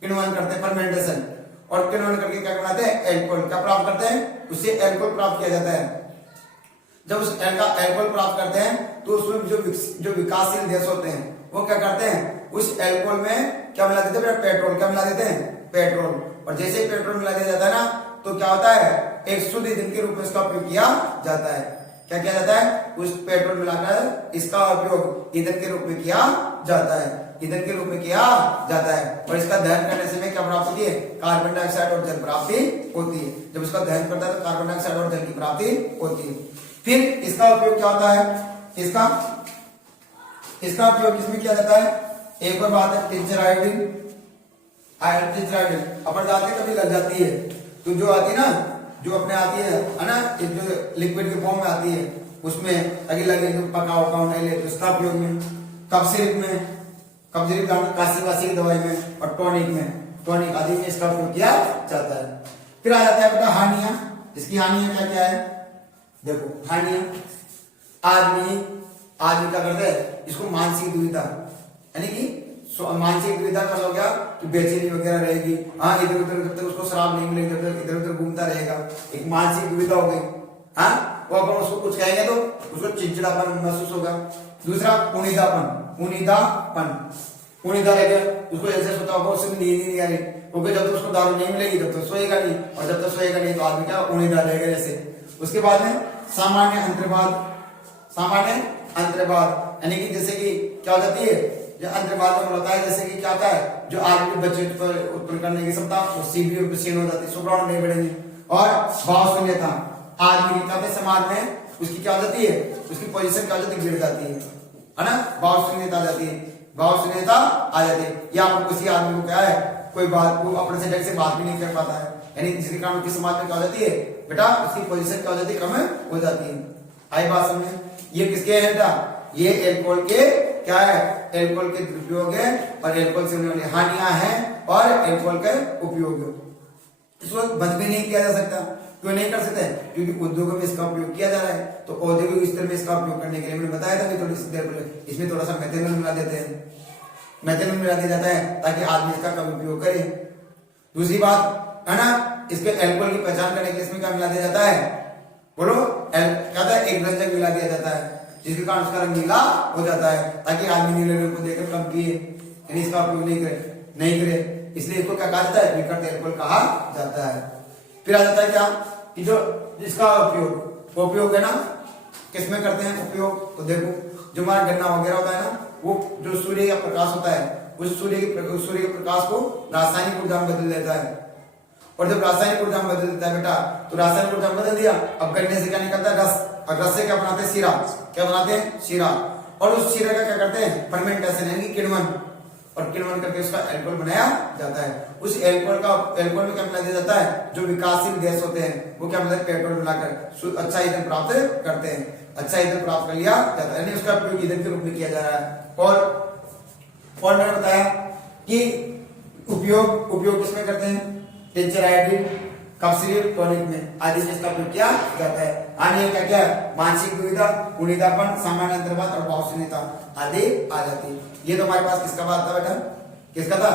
किण्वन करते हैं, फर्मेंटेशन। और किण्वन करके क्या बनाते हैं, एल्कोहल। क्या प्राप्त करते हैं, उससे एल्कोहल प्राप्त किया जाता है। जब उस एल्कोहल प्राप्त करते हैं, तो उसमें जो विकासशील देश होते हैं, वो क्या करते हैं, उस एल्कोहल में क्या मिला देते हैं, पेट्रोल। क्या मिला देते हैं, पेट्रोल। और जैसे पेट्रोल मिला दिया जाता है ना, तो क्या होता है, एक शुद्ध ईंधन के रूप में इसका उपयोग किया जाता है। क्या किया जाता है, उस पेट्रोल मिलाकर इसका उपयोग ईंधन के रूप में किया जाता है, ईंधन के रूप में किया जाता है। और इसका दहन करने से क्या प्राप्त होती है, कार्बन डाइऑक्साइड और जल प्राप्ति होती है। जब इसका दहन करता है तो कार्बन डाइऑक्साइड और जल की प्राप्ति होती है। फिर इसका उपयोग क्या होता है, इसका उपयोग किसमें किया जाता है, एक और बात है, टिंचर आयोडीन। अपन जाते कभी लग जाती है, तो जो आती है ना, जो अपने आती है ना, जो लिक्विड के फॉर्म में आती है, उसमें अगर लगे तो पका उका नहीं ले, तो इसका उपयोग में, कफ सिरप में, कफ सिरप काशी वासी की दवाई में, और टॉनिक में, टॉनिक आदि में इसका उपयोग किया जाता है। फिर आ जाता है बेटा हानियां। इसकी हानियां क्या क्या है, देखो हानियां, आदमी क्या करता है, इसको मानसिक दुविधा, यानी कि मानसिक दुविधा का हो गया कि बेचैनी वगैरह रहेगी, हाँ इधर उधर, जब तक उसको शराब नहीं मिलेगी जब तक इधर उधर घूमता रहेगा, एक मानसिक दुविधा हो गई। हाँ, वो अपन उसको कुछ कहेंगे तो उसको चिड़चिड़ापन महसूस होगा। दूसरा उनीदा रहेगा, उसको ऐसे सोता होगा उससे नींद नहीं आ रही, क्योंकि जब तक उसको दारू नहीं मिलेगी तब तक सोएगा नहीं, और जब तक सोएगा नहीं तो आदमी क्या उनीदा रहेगा जैसे। उसके बाद में सामान्य अंतर्वाद, यानी कि जैसे कि क्या हो जाती है, जो अंतर्वाद में होता है, जैसे कि क्या होता है, जो आदमी के बच्चे पर उत्पन्न करने की क्षमता वो सीधी क्षीण हो जाती है, शुक्राणु नहीं बढ़ेंगे। और भाव शून्यता, आदमी की क्या समाज में उसकी क्या हो जाती है, उसकी पोजीशन क्या हो जाती है, गिर जाती है ना, भाव शून्यता आ जाती है, भाव शून्यता आ जाती है। या पर किसी आदमी को क्या है, कोई बात को अपने से ढंग से बात भी नहीं कर पाता है, यानी जिसके कारण उसकी समाज में क्या हो जाती है बेटा, उसकी पोजीशन क्या हो जाती है, कम हो जाती है। आई बात समझ, ये किसके है बेटा, ये एल्कोहल के क्या है, एल्कोहल के दुरुपयोग है, और एल्कोहल से होने वाली हानियां हैं, और एल्कोहल का उपयोग इसको बंद भी नहीं किया जा सकता। क्यों नहीं कर सकते, क्योंकि उद्योगों में इसका उपयोग किया जा रहा है। तो औद्योगिक स्तर में इसका उपयोग करने के लिए मैंने बताया था थोड़ी सी देर पहले, इसमें थोड़ा सा मेथेनॉल मिला देते हैं, मेथेनॉल मिला दिया जाता है ताकि आदमी इसका कम उपयोग करे। दूसरी बात है ना, इसके एल्कोहल की पहचान करने के लिए इसमें क्या मिला दिया जाता है, बोलो क्या था, एक रंजक मिला दिया जाता है, जिसके कारण उसका रंग नीला हो जाता है, ताकि आदमी नीले रंग को देखकर कम पिए, यानी इसका उपयोग नहीं करे, इसलिए इसको क्या कहा जाता है, विकृत एल्कोहल कहा जाता है। फिर आ जाता है क्या, कि जो इसका उपयोग है ना, किसमें करते हैं उपयोग, तो देखो जो हमारा गन्ना वगैरह होता है ना, वो जो सूर्य का प्रकाश होता है, उस सूर्य के प्रकाश को रासायनिक ऊर्जा में बदल देता है। और जब रासायनिक ऊर्जा में बदल देता है बेटा, तो रासायनिक ऊर्जा में बदल दिया, अब गन्ने से क्या निकलता है, रस, और रस से क्या बनाते हैं, शीरा। क्या बनाते हैं, शीरा। और उस शीरा का क्या करते हैं, फर्मेंटेशन, यानी किण्वन। और किण्वन करके उसका एल्कोहल बनाया जाता है। उस एल्कोहल में क्या मिला दिया जाता है, जो विकासशील गैस होते हैं वो क्या मिला पेट्रोल मिलाकर अच्छा ईंधन प्राप्त करते हैं, अच्छा ईंधन प्राप्त कर लिया जाता है, यानी उसका उपयोग ईंधन के रूप में किया जा रहा है। और मैंने बताया कि उपयोग किसमें करते हैं, tincture iodine, cough syrup, tonic में आदि में इसका उपयोग किया जाता है। अन्य क्या क्या मानसिक दुविधा, कुढ़ीदापन, सामान्य अंतर्वात और भावशून्यता आदि आ जाती है। ये तो हमारे पास किसका बात था बेटा, किसका था,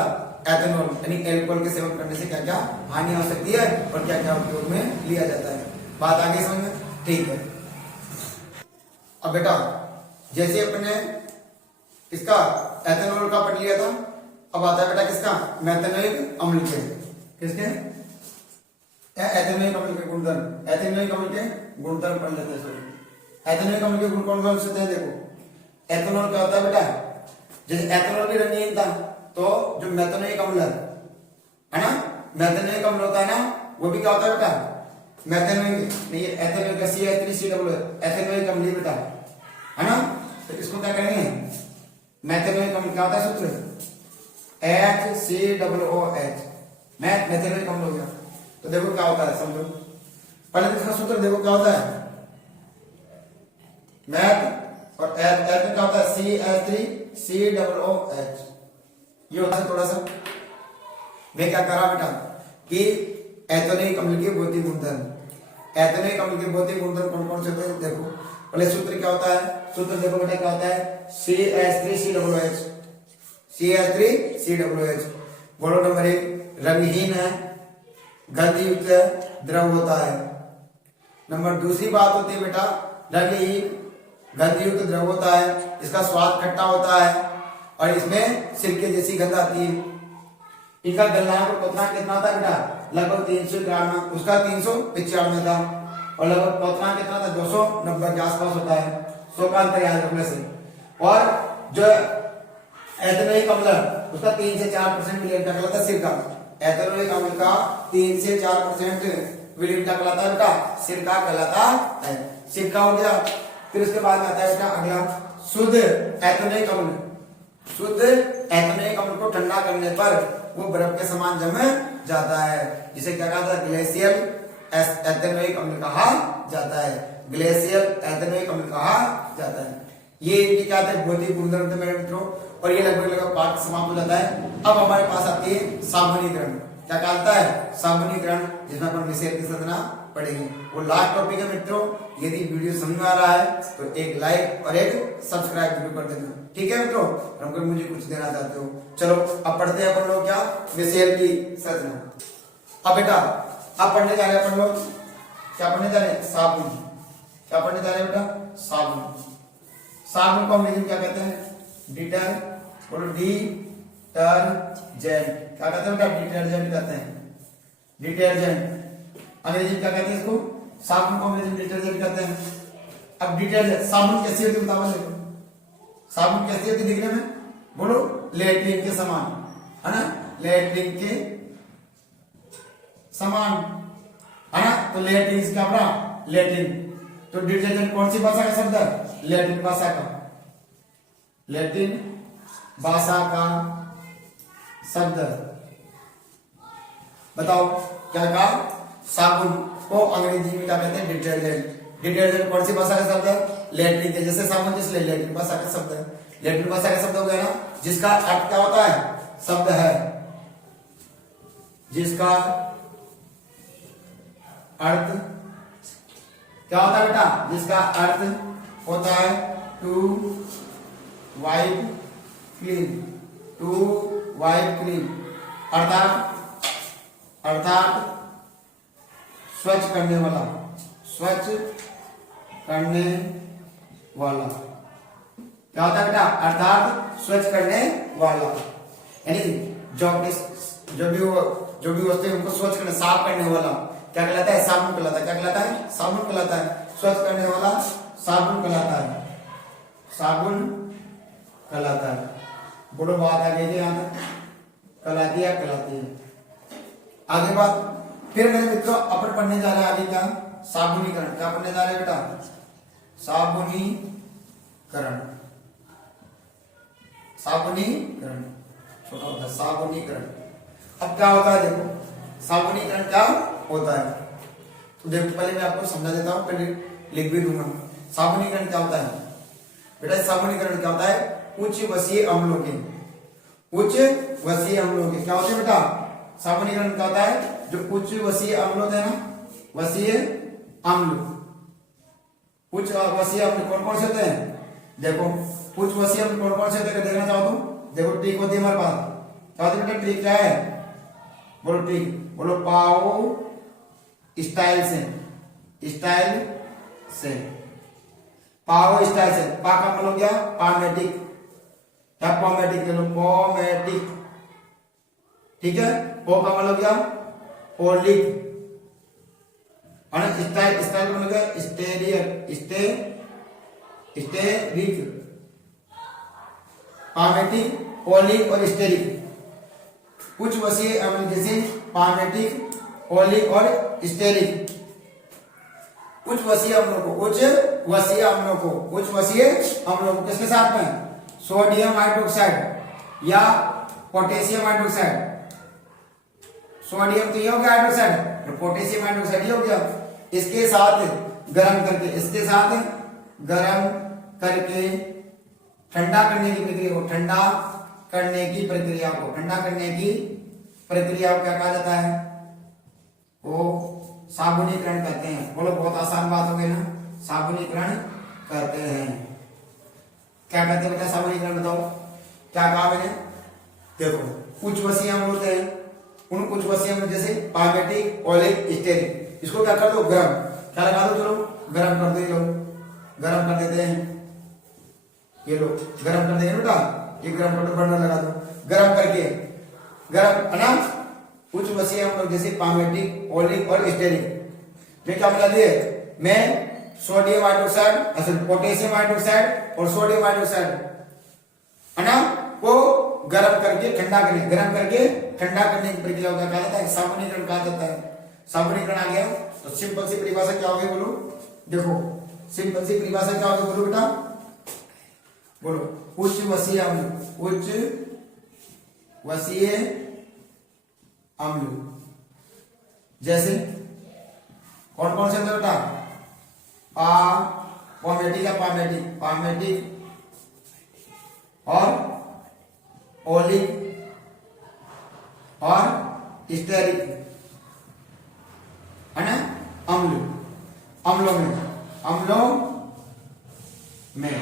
एथेनॉल, यानी एल्कोहल के सेवन करने से क्या क्या हानि हो सकती है और क्या क्या उपयोग में लिया जाता है। बात आगे समझ में, ठीक है। अब बेटा जैसे अपने इसका एथेनॉल का पढ़ लिया था, अब आता है बेटा किसका, मेथेनोइक अम्ल के, किसके, एथेनोइक अम्ल के गुणधर्म, एथेनोइक अम्ल के गुणधर्म पढ़ लेते हैं। सॉरी, एथेनोइक अम्ल के गुण कौन कौन से होते हैं, देखो एथेनॉल क्या होता है बेटा, जैसे एथेनॉल भी रंगीन था तो जो मेथेनोइक अम्ल है ना, मेथेनोइक अम्ल होता है ना, वो भी क्या होता है बेटा, मेथेनोइक नहीं, एथेनोइक CH3COO एथेनोइक अम्ल बेटा, है ना। तो इसको क्या करेंगे, मेथेनोइक अम्ल क्या होता है सूत्र, HCOOH, मेथेनोइक अम्ल हो गया। तो देखो क्या होता है, समझो पहले इसका सूत्र देखो क्या होता है, मैथ और एथ में क्या होता है, CH3COOH। ये होता है थोड़ा सा, मैं क्या करा बेटा कि एथेनोइक अम्ल के भौतिक गुणधर्म, एथेनोइक अम्ल के भौतिक गुणधर्म कौन कौन से होते हैं, देखो पहले सूत्र क्या होता है, सूत्र देखो बेटा क्या होता है, CH3COOH, CH3COOH। बोलो नंबर 1 रंगहीन है, गंधयुक्त द्रव होता है। नंबर दूसरी बात होती है बेटा, रंगहीन गंधयुक्त द्रव होता है, इसका स्वाद खट्टा होता है और इसमें सिरके जैसी गंध आती है। इनका गलनांक कितना था बेटा, लगभग 300 ग्राम, उसका 395 था और लगभग क्वथनांक कितना था, 290 के आसपास होता है, 100 का अंतर याद रखने से। और जो एथेनोइक अम्ल उसका 3 से 4% विलयन का कहलाता है सिरका, एथेनोइक अम्ल का 3 से 4% विलयन का कहलाता है बेटा सिरका कहलाता है, सिरका हो गया। फिर उसके बाद आता है बेटा अगला शुद्ध एथेनोइक अम्ल, शुद्ध एथेनोइक अम्ल को ठंडा करने पर वो बर्फ के समान जम जाता है, जिसे क्या कहता है, ग्लेशियल एथेनोइक अम्ल कहा जाता है, ग्लेशियल एथेनोइक अम्ल कहा जाता है। ये इनकी क्या है, भौतिक गुणधर्म थे मेरे मित्रों, और ये लगभग पाठ समाप्त हो जाता है। अब हमारे पास आती है साबुनीकरण, क्या कहता है, साबुनीकरण, जिसमें अपन निषेध की संरचना पढ़ेंगे, वो लास्ट टॉपिक है मित्रों। यदि वीडियो समझ में आ रहा है तो एक लाइक और एक सब्सक्राइब जरूर कर देना, ठीक है मित्रों। हमको मुझे कुछ देना चाहते हो, चलो अब पढ़ते हैं अपन लोग क्या, निषेध की संरचना। अब बेटा अब पढ़ने जा रहे हैं अपन लोग, क्या पढ़ने जा रहे हैं, साबुन, क्या पढ़ने जा रहे हैं बेटा, साबुन। साबुन को अंग्रेजी में क्या कहते हैं, डिटर्जेंट, बोलो डिटर्जेंट, क्या कहते हैं बेटा, डिटर्जेंट कहते हैं, डिटर्जेंट अंग्रेजी में क्या कहते हैं इसको, साबुन को अंग्रेजी में डिटर्जेंट कहते हैं। अब डिटर्जेंट साबुन कैसी होती है बताओ, देखो साबुन कैसी होती है दिखने में, बोलो लेट्रिन के समान, है ना, लेट्रिन के समान, है ना। तो लेट्रिन क्या बना, लेट्रिन, तो डिटर्जेंट कौन सी भाषा का शब्द है, लैटिन भाषा का, लैटिन भाषा का शब्द। बताओ क्या कहा, साबुन को अंग्रेजी में क्या कहते हैं, डिटर्जेंट। डिटर्जेंट कौन सी भाषा का शब्द है, लैटिन के, जैसे साबुन इसलिए लैटिन भाषा का शब्द है, लैटिन भाषा का शब्द हो गया ना, जिसका अर्थ क्या होता है, शब्द है, जिसका अर्थ क्या होता है बेटा, जिसका अर्थ होता है to wipe clean, to wipe clean, अर्थात स्वच्छ करने वाला, स्वच्छ करने वाला, क्या होता है बेटा, अर्थात स्वच्छ करने वाला, यानी जो भी वस्तु है उनको स्वच्छ करने, साफ करने वाला क्या कहलाता है, साबुन कहलाता है, क्या कहलाता है, साबुन कहलाता है, स्वच्छ करने वाला साबुन कहलाता है, साबुन कहलाता है। बोलो बात आ गई यहाँ तक, कहलाती है, कहलाती है। आगे बात, फिर मेरे मित्रों अपन पढ़ने जा रहे हैं आगे क्या, साबुनीकरण, क्या पढ़ने जा रहे हैं बेटा, साबुनीकरण, साबुनीकरण। छोटा होता है साबुनीकरण। अब क्या होता है देखो, साबुनीकरण क्या होता है, तो देखो पहले मैं आपको समझा देता हूँ, पहले लिख भी दूंगा। साबुनीकरण क्या होता है बेटा, साबुनीकरण क्या होता है, उच्च वसीय अम्लों के, उच्च वसीय अम्लों के क्या होते हैं बेटा, साबुनीकरण क्या होता है, जो उच्च वसीय अम्ल होते हैं ना, वसीय अम्ल, उच्च वसीय अम्ल कौन कौन से होते हैं, देखो उच्च वसीय अम्ल कौन कौन से होते हैं देखना चाहो तो देखो, ट्रिक होती है हमारे पास, क्या होती है बेटा, ट्रिक क्या है, बोलो ट्रिक, बोलो पाओ स्टाइल से, स्टाइल से, पाओ स्टाइल से, पा का मतलब हो गया पामेटिक, या पॉमेटिक ले लो, पॉमेटिक, ठीक है, पो का मतलब हो गया पोलिक, और स्टाइल, स्टाइल मतलब गया स्टेरिक, स्टेरिक, पामेटिक, पोलिक और स्टेरिक। उच्च वसीय अम्ल जैसे पामेटिक, पोलिक और स्टेरिक। उच्च वसीय अम्लों को, उच्च वसीय अम्लों को, उच्च वसीय अम्लों को किसके साथ में, सोडियम हाइड्रोक्साइड या पोटेशियम हाइड्रोक्साइड, सोडियम तो ये हो गया हाइड्रोक्साइड, पोटेशियम हाइड्रोक्साइड ये हो गया, इसके साथ गर्म करके, इसके साथ गर्म करके ठंडा करने की प्रक्रिया को, ठंडा करने की प्रक्रिया को, ठंडा करने की प्रक्रिया को क्या कहा जाता है, वो साबुनीकरण कहते हैं। बोलो बहुत आसान बात हो गई ना, साबुनीकरण कहते हैं। क्या कहते हैं बेटा साबुनीकरण, बताओ क्या कहा मैंने, देखो उच्च वसीय अम्ल होते हैं, उन उच्च वसीय अम्ल जैसे पामेटिक, पोलिक, स्टेरिक, इसको क्या कर दो गर्म, क्या लगा दो, चलो गर्म कर दो, ये लो गर्म कर देते हैं, ये लो गर्म कर देंगे बेटा, ये गर्म कर दो, बर्नर लगा दो, गर्म करके, गर्म है ना, उच्च वसीय अम्ल जैसे पामेटिक, पोलिक और स्टेरिक में क्या मिला दिए, मैं सोडियम हाइड्रोक्साइड, पोटेशियम हाइड्रोक्साइड और सोडियम हाइड्रोक्साइड है ना, को गर्म करके ठंडा करें, गर्म करके ठंडा करने की प्रक्रिया को क्या कहा जाता है, साबुनीकरण कहा जाता है। साबुनीकरण आ गया, तो सिंपल सी परिभाषा क्या होगी बोलो, देखो सिंपल सी परिभाषा क्या होगी बोलो बेटा, बोलो उच्च वसीय अम्ल, उच्च वसीय अम्ल जैसे कौन कौन से होते बेटा, पॉमेटिक या पामेटिक, पामेटिक और पोलिक और स्टेरिक है ना, अम्ल, अम्लों में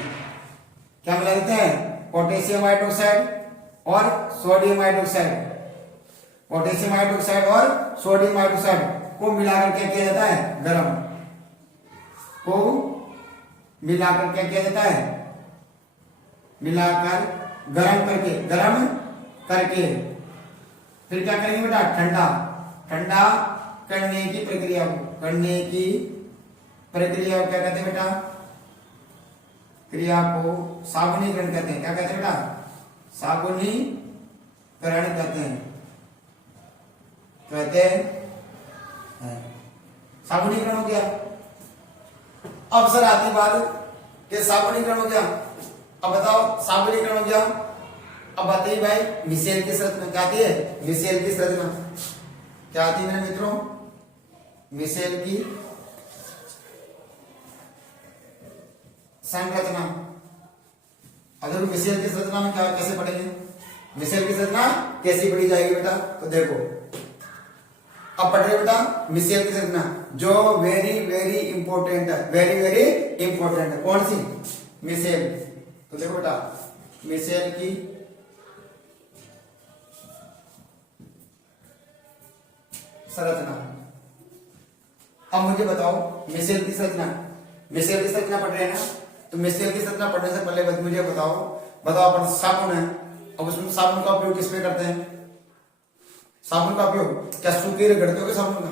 क्या मिला देते हैं, पोटेशियम हाइड्रोक्साइड और सोडियम हाइड्रोक्साइड, पोटेशियम हाइड्रोक्साइड और सोडियम हाइड्रोक्साइड को मिलाकर क्या किया जाता है, गर्म, को मिलाकर क्या किया जाता है, मिलाकर गर्म करके फिर क्या करेंगे बेटा, ठंडा, ठंडा करने की प्रक्रिया को, करने की प्रक्रिया को क्या कहते हैं बेटा, क्रिया को साबुनीकरण कहते हैं। क्या कहते हैं बेटा, साबुनीकरण कहते हैं, साबुनीकरण हो गया। अब सर आती बात कि साबुनीकरण हो गया, अब बताओ साबुनीकरण हो गया, अब बताइए भाई मिशेल की संरचना क्या आती है, मिशेल की संरचना क्या आती है मेरे मित्रों, मिशेल की संरचना। अगर मिशेल की संरचना में क्या कैसे पढ़ेंगे, मिशेल की संरचना कैसी पढ़ी जाएगी बेटा, तो देखो अब पढ़ रहे बेटा मिशेल की संरचना, जो वेरी वेरी इंपॉर्टेंट है, वेरी वेरी इंपॉर्टेंट है, कौन सी, मिशेल। तो देखो बेटा मिशेल की संरचना, अब मुझे बताओ मिशेल की संरचना, मिशेल की संरचना पढ़ रहे हैं ना, तो मिशेल की संरचना पढ़ने से पहले मुझे बताओ अपन साबुन है, अब उसमें साबुन का उपयोग किसमें करते हैं, साबुन का उपयोग क्या सूखे रगड़ते हो साबुन का,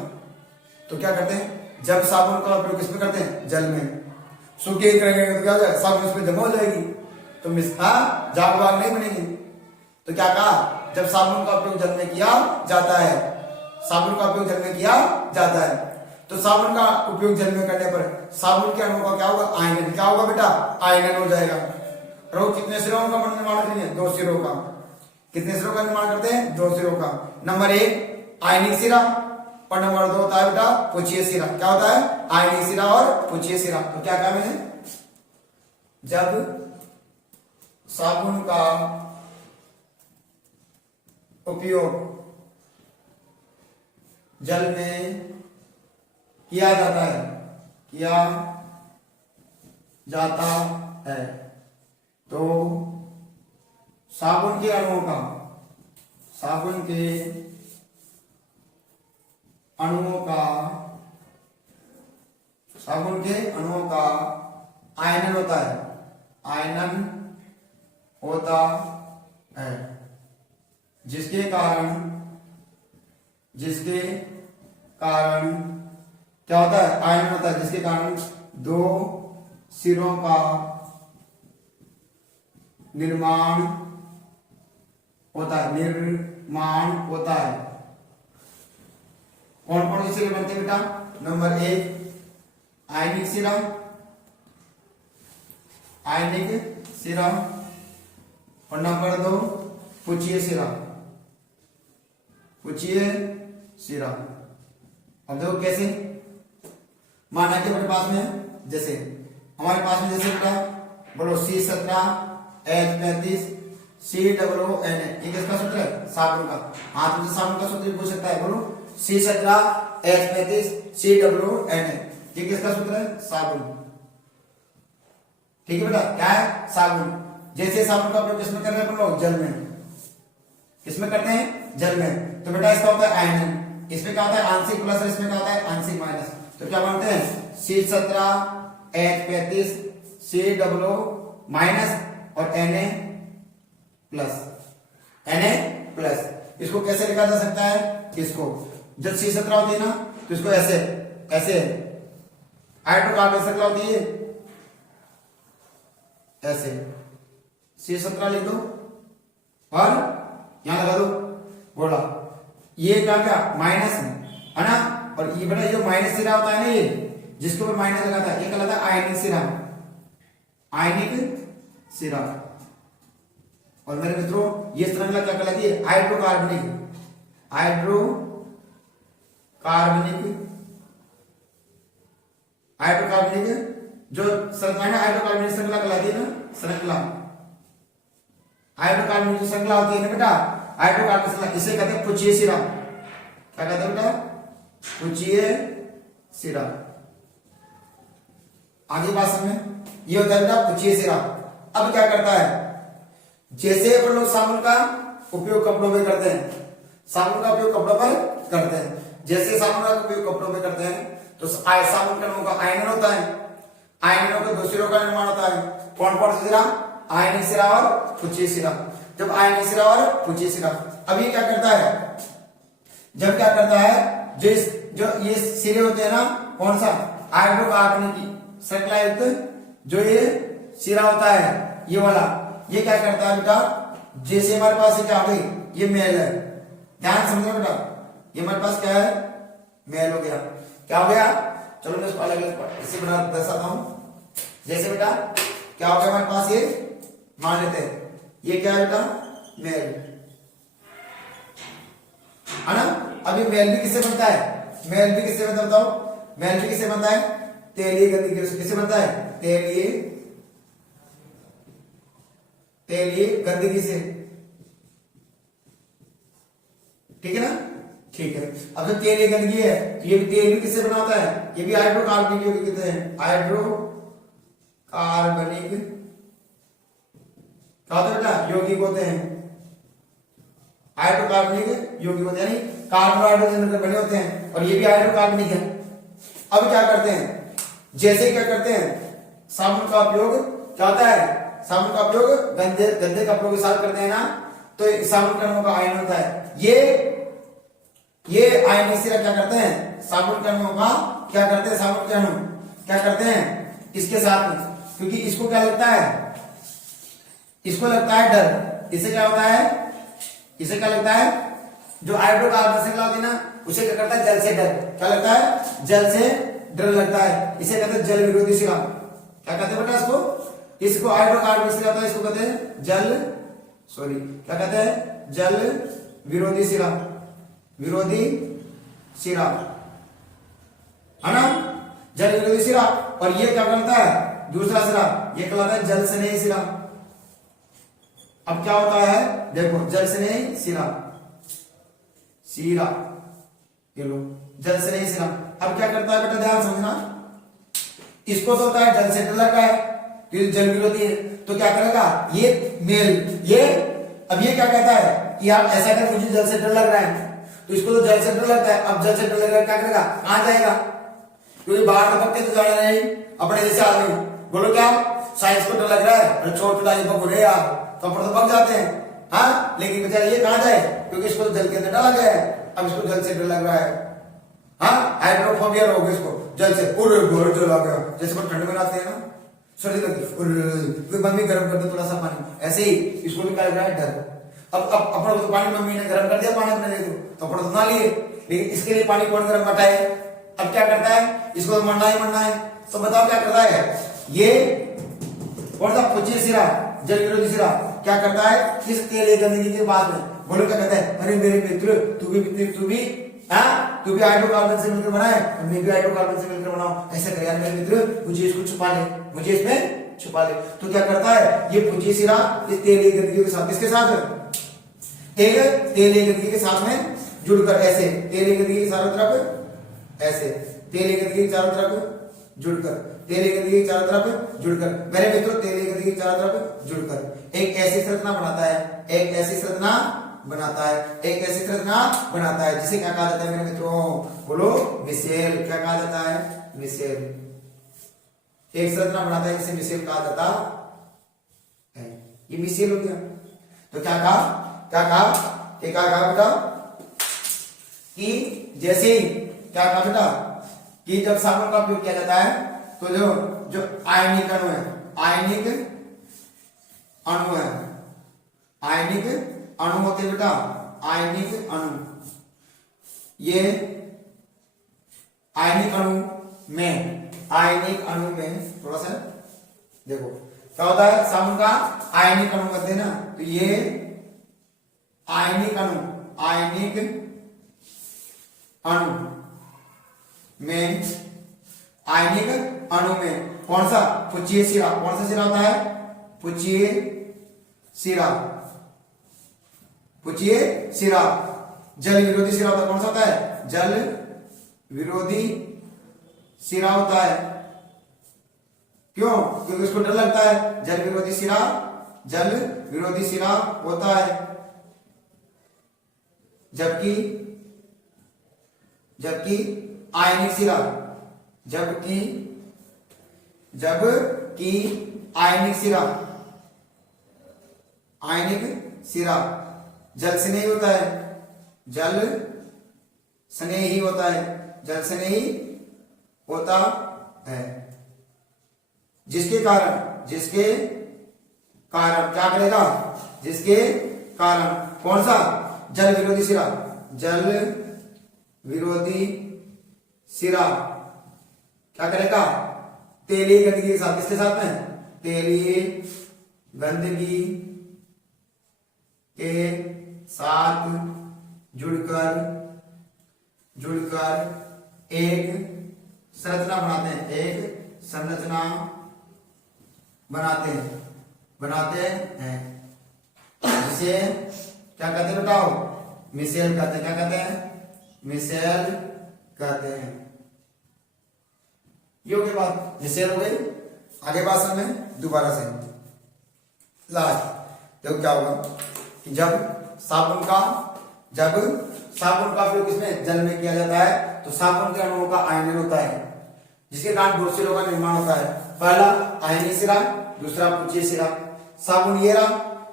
तो क्या करते हैं, जब साबुन का उपयोग किसमें करते हैं, जल में, सूखे रगड़ेंगे तो क्या हो जाएगा, साबुन उसमें जमा हो जाएगी, तो जाग वाग नहीं बनेगी। तो क्या कहा, जब साबुन का उपयोग जल में किया जाता है, साबुन का उपयोग जल में किया जाता है, तो साबुन का उपयोग जल में करने पर साबुन के अणु का क्या होगा, आयनन, क्या होगा बेटा, आयनन हो जाएगा। और वो कितने सिरों का निर्माण करेंगे, 2 सिरों का, कितने सिरों का निर्माण करते हैं? 2 सिरों का। नंबर 1 आयनिक सिरा और नंबर 2 होता है बेटा पुच्छीय सिरा। क्या होता है? आयनिक सिरा और पुच्छीय सिरा। तो क्या कहा मैंने? जब साबुन का उपयोग जल में किया जाता है तो साबुन के अणुओं का आयनन होता है जिसके कारण क्या होता है? आयनन होता है जिसके कारण 2 सिरों का निर्माण होता है। कौन कौन से सिरे बनते हैं बेटा? नंबर 1 आयनिक सिरा और नंबर 2 पुच्छीय सिरा। अब देखो कैसे, माना कि अपने पास में जैसे हमारे पास में जैसे बेटा बोलो C17H35 COON, ये किसका सूत्र है? साबुन का। हाँ तुमसे साबुन का सूत्र पूछ सकता है, बोलो C17H35 COON, ये किसका सूत्र है? साबुन। ठीक है बेटा, क्या है? साबुन। जैसे साबुन का प्रयोग किसमें कर रहे हैं अपन लोग? जल में। किसमें करते हैं? जल में। तो बेटा इसका होता है आयनन, इसमें क्या होता है? आंशिक प्लस और इसमें क्या होता है? आंशिक माइनस। तो क्या बनते हैं? C17H35 COO माइनस और Na प्लस। इसको कैसे लिखा जा सकता है? इसको जब C17 होती है ना तो इसको ऐसे हाइड्रोकार्बन श्रृंखला होती है, ऐसे C17 लिख दो और यहां लगा दो बोला, ये क्या माइनस है ना, और ये बेटा जो माइनस सिरा होता है ना, ये जिसके ऊपर माइनस लगाता है ये कहलाता है आयनिक सिरा। और मेरे मित्रों ये श्रृंखला क्या कहलाती है? हाइड्रोकार्बनिक जो श्रृंखला हाइड्रोकार्बनिक श्रृंखला कहलाती है ना, हाइड्रोकार्बनिक जो श्रृंखला होती है ना बेटा, हाइड्रोकार्बनिक श्रृंखला, इसे कहते हैं पुच्छीय सिरा। क्या कहते हैं बेटा? पुच्छीय सिरा। आगे बात समझ, ये होता है बेटा पुच्छीय सिरा। अब क्या करता है? जैसे अपन लोग साबुन का उपयोग कपड़ों में करते हैं, जैसे साबुन का उपयोग कपड़ों में करते हैं तो साबुन कणों का आयनन होता है, आयननों के 2 सिरों का निर्माण होता है। कौन कौन सा सिरा? आयनिक सिरा और पुच्छीय सिरा। जब आयनिक सिरा और पुच्छीय सिरा, अब ये क्या करता है? जब क्या करता है, जो ये सिरे होते हैं ना, कौन सा? हाइड्रोकार्बन की श्रृंखला युक्त जो ये सिरा होता है, ये वाला, ये क्या करता है बेटा? जैसे हमारे पास क्या हो गई? ये मेल है, ध्यान समझो बेटा, ये हमारे पास क्या है? मेल हो गया। क्या हो गया? चलो मैं इसको अलग अलग इसे बना दर्शाता हूं। जैसे बेटा क्या हो गया हमारे पास? ये मान लेते हैं ये क्या है बेटा? मेल है ना। अभी मेल भी किससे बनता है? मेल भी किससे बनता है बताओ? मेल भी किससे बनता है? तेलीय गंदगी से। किससे बनता है? तेलीय गंदगी से। ठीक है ना? ठीक है। अब जो तेलीय गंदगी है तो ये भी तेल भी किससे बना होता है? ये भी हाइड्रोकार्बनिक यौगिक कहते हैं, हाइड्रोकार्बनिक क्या होता है बेटा? यौगिक होते हैं, हाइड्रोकार्बनिक यौगिक होते हैं, यानी कार्बन और हाइड्रोजन मिलकर बने होते हैं, और ये भी हाइड्रोकार्बनिक है। अब क्या करते हैं? जैसे क्या करते हैं? साबुन का उपयोग क्या होता है? साबुन का उपयोग गंदे कपड़ों के साथ करते हैं ना, तो साबुन कणों का आयन होता है। ये आयनिक सिरा क्या करते हैं? साबुन कणों का क्या करते हैं? साबुन के अणु क्या करते हैं इसके साथ में, क्योंकि इसको क्या लगता है? इसको लगता है डर। इसे क्या होता है? इसे क्या लगता है? जो हाइड्रोकार्बन श्रृंखला होती है ना, उसे क्या करता है? जल से डर। क्या लगता है? जल से डर लगता है। इसे कहते हैं जल विरोधी सिरा। क्या कहते हैं बेटा इसको? इसको हाइड्रोकार्बन श्रृंखला होता है, इसको कहते हैं जल सॉरी क्या कहते हैं, जल विरोधी सिरा, विरोधी सिरा है ना, जल विरोधी सिरा। और ये क्या करता है, दूसरा सिरा, ये कहलाता है जल स्नेही सिरा। अब क्या होता है देखो, जल स्नेही सिरा, सिरा ये लो जल स्नेही सिरा। अब क्या करता है बेटा, ध्यान समझना, इसको तो होता है जल से डर लगा है, तो ये जल विरोधी है, तो क्या करेगा ये मेल, ये अब ये क्या कहता है कि आप ऐसा कर, मुझे जल से डर लग रहा है, तो इसको तो जल से डर लगता है। अब जल से डर लग रहा है, क्या करेगा, कहां जाएगा, क्योंकि बाहर टपकते तो जाना नहीं अपने जैसे आदमी। बोलो क्या, साइंस को डर लग रहा है, अरे छोड़ पिटाई बोले यार, तो अपन तो पक जाते हैं, हाँ, लेकिन बेचारा ये कहां जाए, क्योंकि इसको तो जल के अंदर डाला गया है, अब इसको जल से डर लग रहा है, हाँ, हाइड्रोफोबिया हो गया इसको जल से, पूरे घर जल आ गया, जैसे वो ठंड में आते हैं ना, सर्दी लगती, मम्मी गर्म कर दो थोड़ा सा पानी, ऐसे ही इसको भी क्या लग रहा है, डर। अब अपना तो पानी मम्मी ने गर्म कर दिया, पानी अपने ले दो तो अपना तो ना लिए, लेकिन इसके लिए पानी कौन गर्म करता है, अब क्या करता है, इसको तो मरना ही मरना है, तो बताओ क्या करता है, ये कौन सा पुच्ची सिरा, जल विरोधी सिरा क्या करता है, इस तेल गंदगी के बाद में बोलो क्या कहता है, अरे मेरे मित्र तू भी हाइड्रोकार्बन से मिलकर बना है, मैं भी हाइड्रोकार्बन से मिलकर बनाऊं, ऐसा कर यार मेरे मित्र, मुझे इसको छुपा ले, मुझे इसमें छुपा ले। तो क्या करता है ये पुच्ची सिरा इस तेलीय गंदगी के साथ, किसके साथ, तेलीय गंदगी के साथ में जुड़कर, ऐसे तेलीय गंदगी के चारों तरफ, ऐसे तेलीय गंदगी के चारों तरफ जुड़कर, तेलीय गंदगी के चारों तरफ जुड़कर, मेरे मित्रों तेलीय गंदगी के चारों तरफ जुड़कर एक ऐसी संरचना बनाता है, एक ऐसी संरचना बनाता है, एक ऐसी संरचना बनाता है जिसे क्या कहा जाता है मेरे मित्रों, बोलो मिसेल, क्या कहा जाता है, मिसेल। एक संरचना बनाता है जिसे मिसेल कहा जाता है, ये मिसेल हो गया। तो क्या कहा, क्या कहा बेटा, कि जैसे ही क्या कहा बेटा, कि जब साबुन का उपयोग किया जाता है तो जो आयनिक अणु है, आयनिक अणु है, आयनिक अणु होते हैं बेटा, आयनिक अणु, ये आयनिक अणु में थोड़ा सा देखो क्या होता है, साबुन का आयनिक अणु करते हैं ना, तो ये आयनिक अणु में, आयनिक अणु में कौन सा, पुच्चीय सिरा, कौन सा सिरा होता है, पुच्चीय सिरा, पुच्चीय सिरा। जल विरोधी सिरा होता है, कौन सा होता है, जल विरोधी सिरा होता है, क्यों, क्योंकि उसको डर लगता है, जल विरोधी सिरा, जल विरोधी सिरा होता है। जबकि आयनिक सिरा, जबकि आयनिक सिरा जल स्नेही होता है, जल स्नेही होता है, जल स्नेही होता है, जिसके कारण क्या करेगा, जिसके कारण कौन सा, जल विरोधी सिरा, जल विरोधी सिरा क्या करेगा, तेलीय गंदगी के साथ, किसके साथ में, तेलीय गंदगी के साथ जुड़कर एक संरचना बनाते हैं, एक संरचना बनाते हैं जिसे क्या कहते हैं बताओ, मिसेल कहते हैं, क्या कहते हैं, मिसेल कहते हैं। ये हो गई बात, मिसेल हो गई। आगे बात समझ में दोबारा से लास्ट देखो क्या होगा कि जब साबुन का उपयोग किसमें, जल में किया जाता है, तो साबुन के अणुओं का आयनन होता है, जिसके कारण दो सिरों का निर्माण होता है, पहला आयनिक सिरा, दूसरा पुच्चीय सिरा। साबुन ये रहा,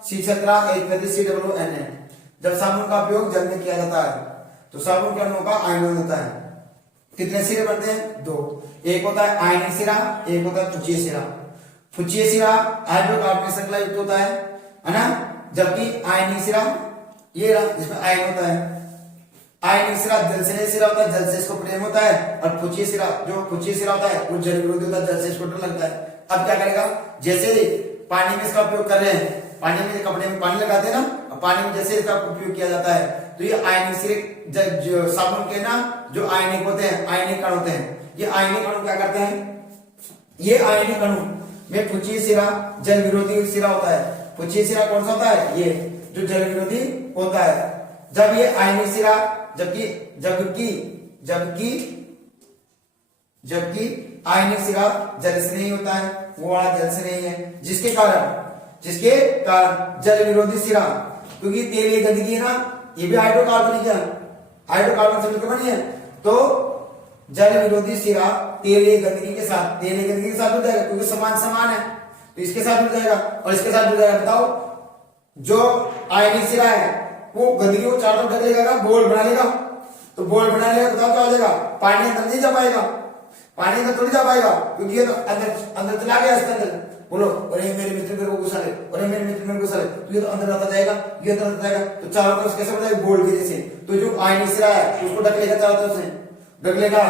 C17H30COON। जब साबुन का उपयोग जल में किया जाता है तो साबुन के अणुओं का आयनन होता है। कितने सिरे बनते हैं, दो, एक होता है आयनिक सिरा, एक होता है पुच्चीय सिरा। पुच्चीय सिरा हाइड्रोकार्बन श्रृंखला युक्त होता है ना, जबकि आयनिक सिरा ये रहा जिसमें आयन होता है। आयनिक सिरा जल से सिरा होता है, जल से इसको प्रेम होता है, और पुच्चीय सिरा होता है वो जल विरोधी होता है, जल से इसको डर लगता है। अब क्या करेगा, जैसे पानी में इसका उपयोग कर रहे हैं, पानी में, कपड़े में पानी लगाते हैं ना, अब पानी में जैसे इसका उपयोग किया जाता है, तो ये आयनिक सिरे जो साबुन के ना जो आयनिक होते हैं, आयनिक कण होते हैं, ये आयनिक अणु क्या करते हैं, ये आयनिक अणु में पुच्छीय सिरा जल विरोधी सिरा होता है। पुच्छीय सिरा कौन सा होता है, ये जो जल विरोधी होता है। जब ये आयनिक सिरा जबकि जबकि जबकि जबकि आयनिक सिरा जल से नहीं होता है, वो वाला जल से नहीं है, जिसके कारण जल विरोधी सिरा, क्योंकि तेल ये गंदगी है ना, ये भी हाइड्रोकार्बनिक है, हाइड्रोकार्बन से मिलकर बनी है, तो जल विरोधी सिरा तेल ये गंदगी के साथ जुड़ जाएगा, क्योंकि समान है, तो इसके साथ जुड़ जाएगा और इसके साथ जुड़ जाएगा। बताओ जो आयनिक सिरा है वो गंदगी को चारों तरफ ढक लेगा, बोल बना लेगा, तो बोल बना लेगा, बताओ क्या हो जाएगा, पानी अंदर नहीं जा पाएगा, पानी अंदर थोड़ी जा पाएगा, क्योंकि ये तो अंदर चला गया इसके अंदर। बोलो अरे मेरे मित्र मेरे को घुसा ले, अरे मेरे मित्र मेरे को घुसा ले, तो ये तो अंदर आता जाएगा, ये अंदर आता जाएगा, तो चारों तरफ कैसे बढ़ेगा, बोल के जैसे। तो जो आयनिक सिरा है उसको ढक लेगा, चारों तरफ से ढक लेगा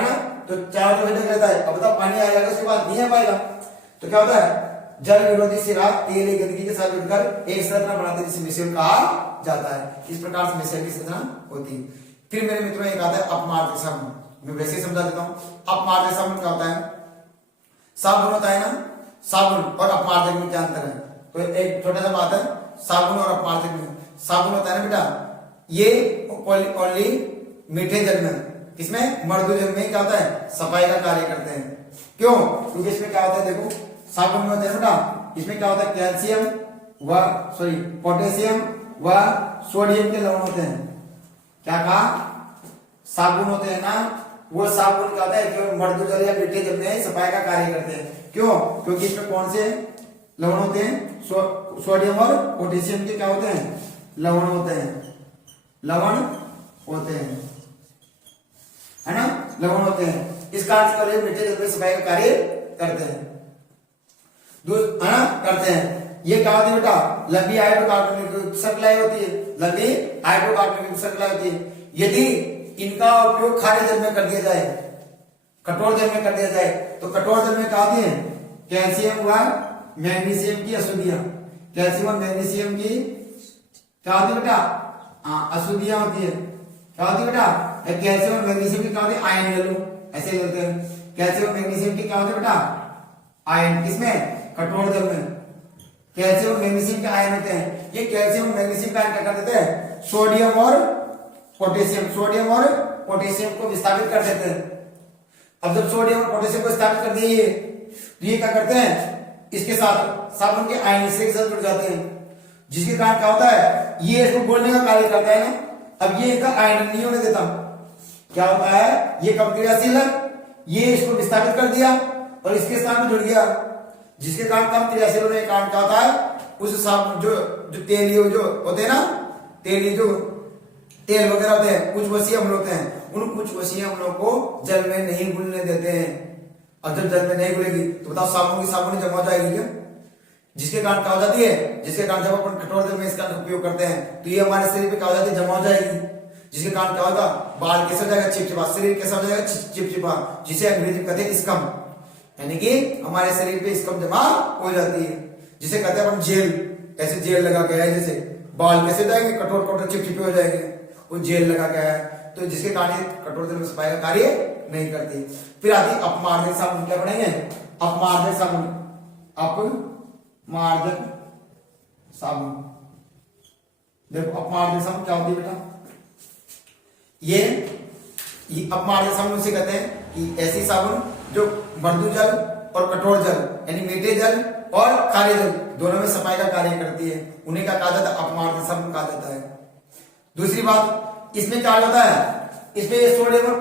ना, तो चारों तरफ ढक लेता है। अब बताओ पानी आएगा उसके बाद नहीं आ पाएगा, तो क्या होता है, जल विरोधी सिरा तेल गंदगी के साथ जुड़कर एक संरचना बनाते हैं, जिसे मिश्रण कहा जाता है। इस प्रकार से मिश्रण की संरचना होती है। फिर मेरे मित्रों एक आता है अपमार्जक साबुन, मैं वैसे ही समझा देता हूं। अपमार्जक साबुन क्या होता है, साबुन होता है ना, साबुन और अपमार्जक में क्या अंतर है, तो एक छोटा सा बात है साबुन और अपमार्जक में। साबुन होता है ना बेटा, ये ओनली मीठे जल में, इसमें मृदु जल में क्या होता है, सफाई का कार्य करते हैं। क्यों, क्योंकि इसमें क्या होता है, देखो साबुन में होता है बेटा, इसमें क्या होता है, कैल्शियम व पोटेशियम व सोडियम के लवण होते हैं। क्या कहा, साबुन होते हैं ना, वो साबुन क्या होता है, केवल मृदु जल या मीठे जल में सफाई का कार्य करते हैं। क्यों, क्योंकि इसमें कौन से लवण होते हैं, सोडियम और पोटेशियम के क्या होते हैं, लवण होते हैं, लवण होते हैं, है ना, लवण होते हैं। इस कारण से मीठे जल में सफाई का कार्य करते हैं, है ना, करते हैं। ये क्या होती है बेटा, लंबी हाइड्रोकार्बनिक श्रृंखला होती है, लंबी हाइड्रोकार्बनिक श्रृंखला होती है। यदि इनका उपयोग खारे जल में कर दिया जाए, कठोर जल में कर दिया जाए, तो कठोर जल में क्या होती है, कैल्शियम व मैग्नीशियम की अशुद्धियां, कैल्शियम और मैग्नीशियम की क्या होती है बेटा, अशुद्धियां होती है। क्या होती है बेटा, कैल्शियम और मैग्नीशियम की क्या होती है, आयन ले लो, ऐसे लेते हैं। कैल्शियम और मैग्नीशियम की क्या होती है बेटा, आयन, किसमें, कठोर जल में कैल्शियम और मैग्नीशियम के आयन होते हैं। ये कैल्शियम और मैग्नीशियम का आयन क्या कर देते हैं, सोडियम और पोटेशियम को विस्थापित कर देते हैं। अब जब सोडियम और पोटेशियम को विस्थापित कर दिए तो ये क्या करते हैं, इसके साथ साबुन के आयन से जुड़ जाते हैं, जिसके कारण क्या होता है, ये इसको बोलने का कार्य करता है ना। अब ये इसका आयन नहीं होने देता, क्या होता है, ये कम क्रियाशील है, ये इसको विस्थापित कर दिया और इसके स्थान में जुड़ गया, जिसके कारण कम क्रियाशील होने के कारण क्या होता है, उस साबुन जो तेलीय जो होते हैं ना, तेलीय जो तेल वगैरह होते हैं, कुछ वसीय अम्ल होते हैं, उन कुछ वसीय अम्लों को जल में नहीं घुलने देते हैं। और जब जल में नहीं घुलेगी तो बताओ साबुन की साबुन जमा हो जाएगी क्या, जिसके कारण क्या हो जाती है, जिसके कारण जब अपन कठोर जल में इसका उपयोग करते हैं तो ये हमारे शरीर पे क्या हो जाती है, जमा हो जाएगी, जिसके कारण क्या होगा, बाल कैसा हो जाएगा, चिपचिपा, शरीर कैसा हो जाएगा, चिपचिपा, जिसे अंग्रेजी में कहते हैं स्कम, यानी कि हमारे शरीर पे स्कम जमा हो जाती है, जिसे कहते हैं अपन जेल, ऐसे जेल लगा के है, जैसे बाल कैसे जाएंगे, कठोर कठोर चिपचिपे हो जाएंगे, वो जेल लगा के है, तो जिसके कारण कठोर जल में सफाई का कार्य नहीं करती। फिर आती अपमार्जक साबुन, क्या पढ़ेंगे, अपमार्जक साबुन, अपमार्जक साबुन। देखो अपमार्जक साबुन क्या होती है बेटा, ये अपमार्जक साबुन उसे कहते हैं कि ऐसी साबुन जो मृदु जल और कठोर जल यानी मीठे जल और खारे जल दोनों में सफाई का कार्य करती है, उन्हें क्या कहा जाता है, अपमार्जक साबुन कहा जाता है। दूसरी बात, इसमें क्या होता है, इसमें सोडियम और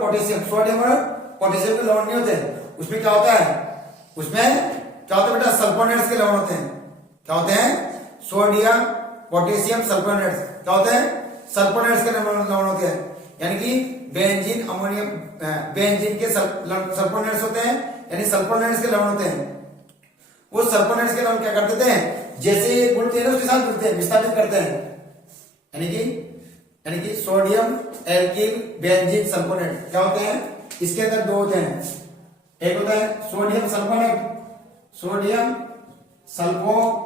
पोटेशियम के लवण नहीं होते हैं, उसमें क्या होता है, उसमें क्या होता है बेटा, सल्फोनेट्स के लवण होते हैं। क्या होते हैं, सोडियम पोटेशियम सल्फोनेट्स, क्या होते हैं, सल्फोनेट्स के लवण होते हैं, यानी कि बेंजीन अमोनियम, बेंजीन के सल्फोनेट्स होते हैं, यानी सल्फोनेट्स के लवण होते हैं। वो सल्फोनेट्स के लवण क्या कर देते हैं, जैसे ये घुलते हैं उसके साथ जुड़ते हैं, विस्थापित करते हैं, यानी कि सोडियम एल्किल बेंजीन सल्फोनेट क्या होते हैं, इसके अंदर दो होते हैं, एक होता है sodium sulphonate, sodium sulphonate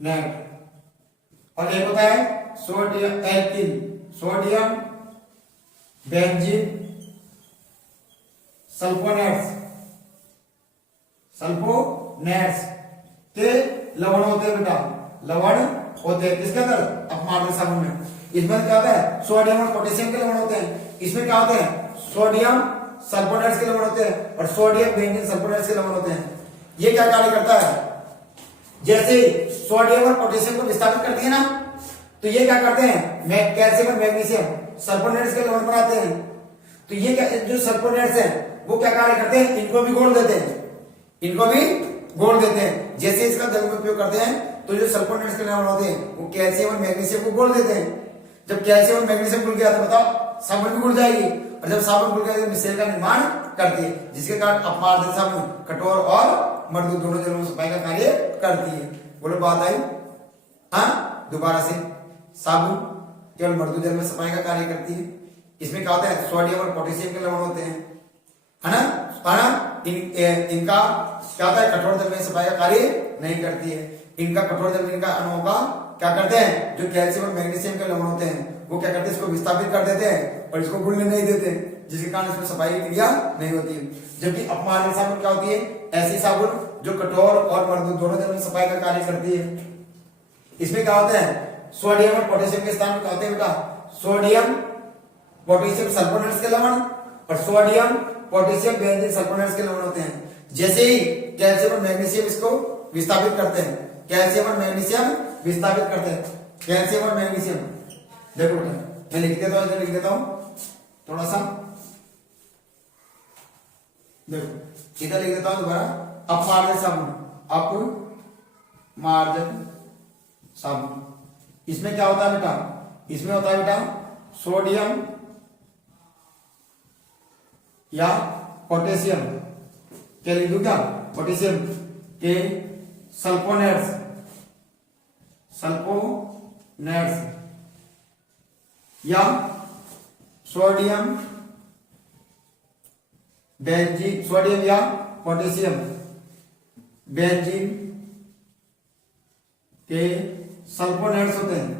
net. और एक होता है sodium alkyl, sodium benzene sulphonates, sulphonates के लवण होते हैं बेटा, लवण होते हैं किसके अंदर, अपमार्जक साबुन में। इसमें क्या होता है, सोडियम और पोटेशियम के लवण होते हैं। इसमें क्या होते हैं, सोडियम सल्फोनेट्स के लवण होते हैं और सोडियम बेंजीन सल्फोनेट्स के लवण होते हैं। ये क्या कार्य करता है, जैसे सोडियम और पोटेशियम को विस्थापित करती है ना, तो ये क्या करते हैं, कैल्शियम और मैग्नीशियम सल्फोनेट्स के लवण बनाते हैं। तो ये क्या, जो सल्फोनेट्स हैं वो क्या कार्य करते हैं, इनको भी घोल देते हैं, इनको भी घोल देते हैं। जैसे इसका जल में उपयोग करते हैं तो जो सल्फोनेट्स के लवण होते हैं वो कैल्शियम और मैग्नीशियम को घोल देते हैं। जब कैल्शियम और मैग्नीशियम घुल गया तो बताओ साबुन भी घुल जाएगी, और जब साबुन घुल गया तो मिश्रण का निर्माण करती है, जिसके कारण अपमार्जक साबुन कठोर और मृदु दोनों जलों में सफाई का कार्य करती है। बोलो बात आई? हाँ, दोबारा से, साबुन केवल मृदु जल में सफाई का कार्य करती है। इसमें क्या होता है, सोडियम और पोटेशियम के लवण होते हैं, है ना, है ना। इनका क्या होता है, कठोर जल में सफाई का कार्य नहीं करती है। इनका कठोर जल में इनका अणुओं का क्या करते हैं, जो कैल्शियम और मैग्नीशियम के लवण होते हैं वो क्या करते हैं, इसको विस्थापित कर देते हैं और इसको घुलने नहीं देते, जिसके कारण इसमें सफाई की क्रिया नहीं होती है। जबकि अपमार्जक साबुन क्या होती है, ऐसी साबुन जो कठोर और मृदु दोनों जल में सफाई का कार्य करती है। इसमें क्या होता है, सोडियम और पोटेशियम के स्थान पर क्या होते हैं बेटा, सोडियम पोटेशियम सल्फोनेट्स के लवण और सोडियम पोटेशियम बेंजीन सल्फोनेट्स के लवण होते हैं। जैसे ही कैल्शियम और मैग्नीशियम इसको विस्थापित करते हैं, कैल्शियम और मैग्नीशियम विस्थापित करते हैं, कैल्शियम और मैग्नीशियम। देखो बेटा मैं लिख देता हूं, लिख देता हूं थोड़ा सा, देखो इधर लिख देता हूं दोबारा, अपमार्जक साबुन, अपमार्जक साबुन। इसमें क्या होता है बेटा, इसमें होता है बेटा सोडियम या पोटेशियम, क्या लिख दूं क्या, पोटेशियम के सल्फोनेट्स, सल्फोनेट्स या सोडियम बेंजीन, सोडियम या पोटेशियम बेंजीन के सल्फोनेट्स होते हैं,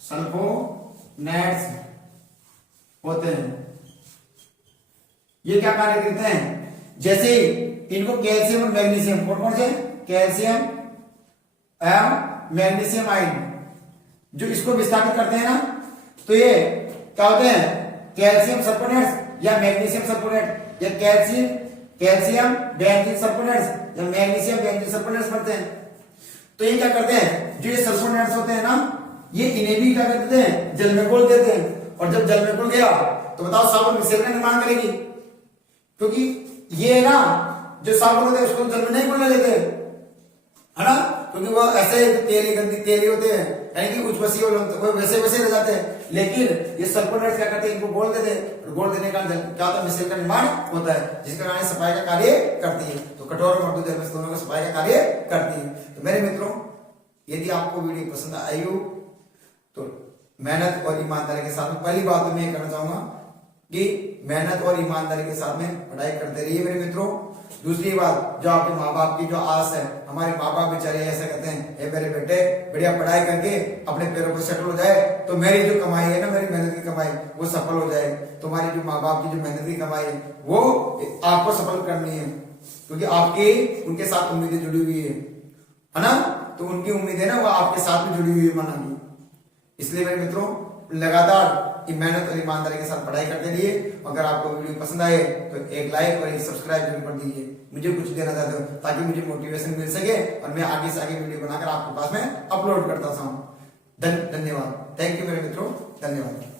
सल्फोनेट्स होते हैं। ये क्या कार्य करते हैं, जैसे इनको कैल्शियम और मैग्नीशियम, कौन कौन से, कैल्शियम एवं मैग्नीशियम आयन जो इसको विस्थापित करते हैं ना, तो ये क्या होते हैं, कैल्शियम सल्फोनेट्स या मैग्नीशियम सल्फोनेट या कैल्शियम बेंजीन सल्फोनेट्स या मैग्नीशियम बेंजीन सल्फोनेट्स बनते हैं। तो ये क्या करते हैं, जो ये सल्फोनेट्स होते हैं ना, ये इन्हें भी क्या करते हैं, जल में घोल देते हैं। और जब जल में घुल गया तो बताओ साबुन मिश्रण का निर्माण करेगी, क्योंकि ये ना जो साबुन होते हैं उसको जल में नहीं घुलने देते, है ना, क्योंकि वो ऐसे तेली गंदी तेली होते हैं, यानी कि उच्चवसीय वो वैसे वैसे रह जाते हैं। लेकिन ये सल्फोनेट्स क्या करते हैं, इनको घोल देते हैं, और घोल देने का क्या होता है, मिश्रण का निर्माण होता है, जिसके कारण सफाई का कार्य करती है। तो कठोर और मृदु जल में दोनों का सफाई का कार्य करती है। तो मेरे मित्रों, यदि आपको वीडियो पसंद आई हो तो मेहनत और ईमानदारी के साथ, पहली बात तो मैं ये कहना चाहूंगा कि मेहनत और ईमानदारी के साथ में पढ़ाई करते रहिए मेरे मित्रों। दूसरी बात, जो आपके माँ बाप की जो आस है, हमारे माँ बाप बेचारे ऐसे कहते हैं, हे मेरे बेटे बढ़िया पढ़ाई करके अपने पैरों पर सेटल हो जाए तो मेरी जो कमाई है ना, मेरी मेहनत की कमाई वो सफल हो जाए। तुम्हारी जो माँ बाप की जो मेहनत की कमाई है वो आपको सफल करनी है, क्योंकि आपकी उनके साथ उम्मीदें जुड़ी हुई है ना, तो उनकी उम्मीदें ना वो आपके साथ में जुड़ी हुई है माना। इसलिए मेरे मित्रों, लगातार मेहनत और ईमानदारी के साथ पढ़ाई करते रहिए। अगर आपको वीडियो पसंद आए तो एक लाइक और एक सब्सक्राइब जरूर कर दीजिए। मुझे कुछ देना चाहते हो ताकि मुझे मोटिवेशन मिल सके और मैं आगे से आगे वीडियो बनाकर आपके पास में अपलोड करता हूँ। धन्यवाद। थैंक यू मेरे मित्रों, धन्यवाद।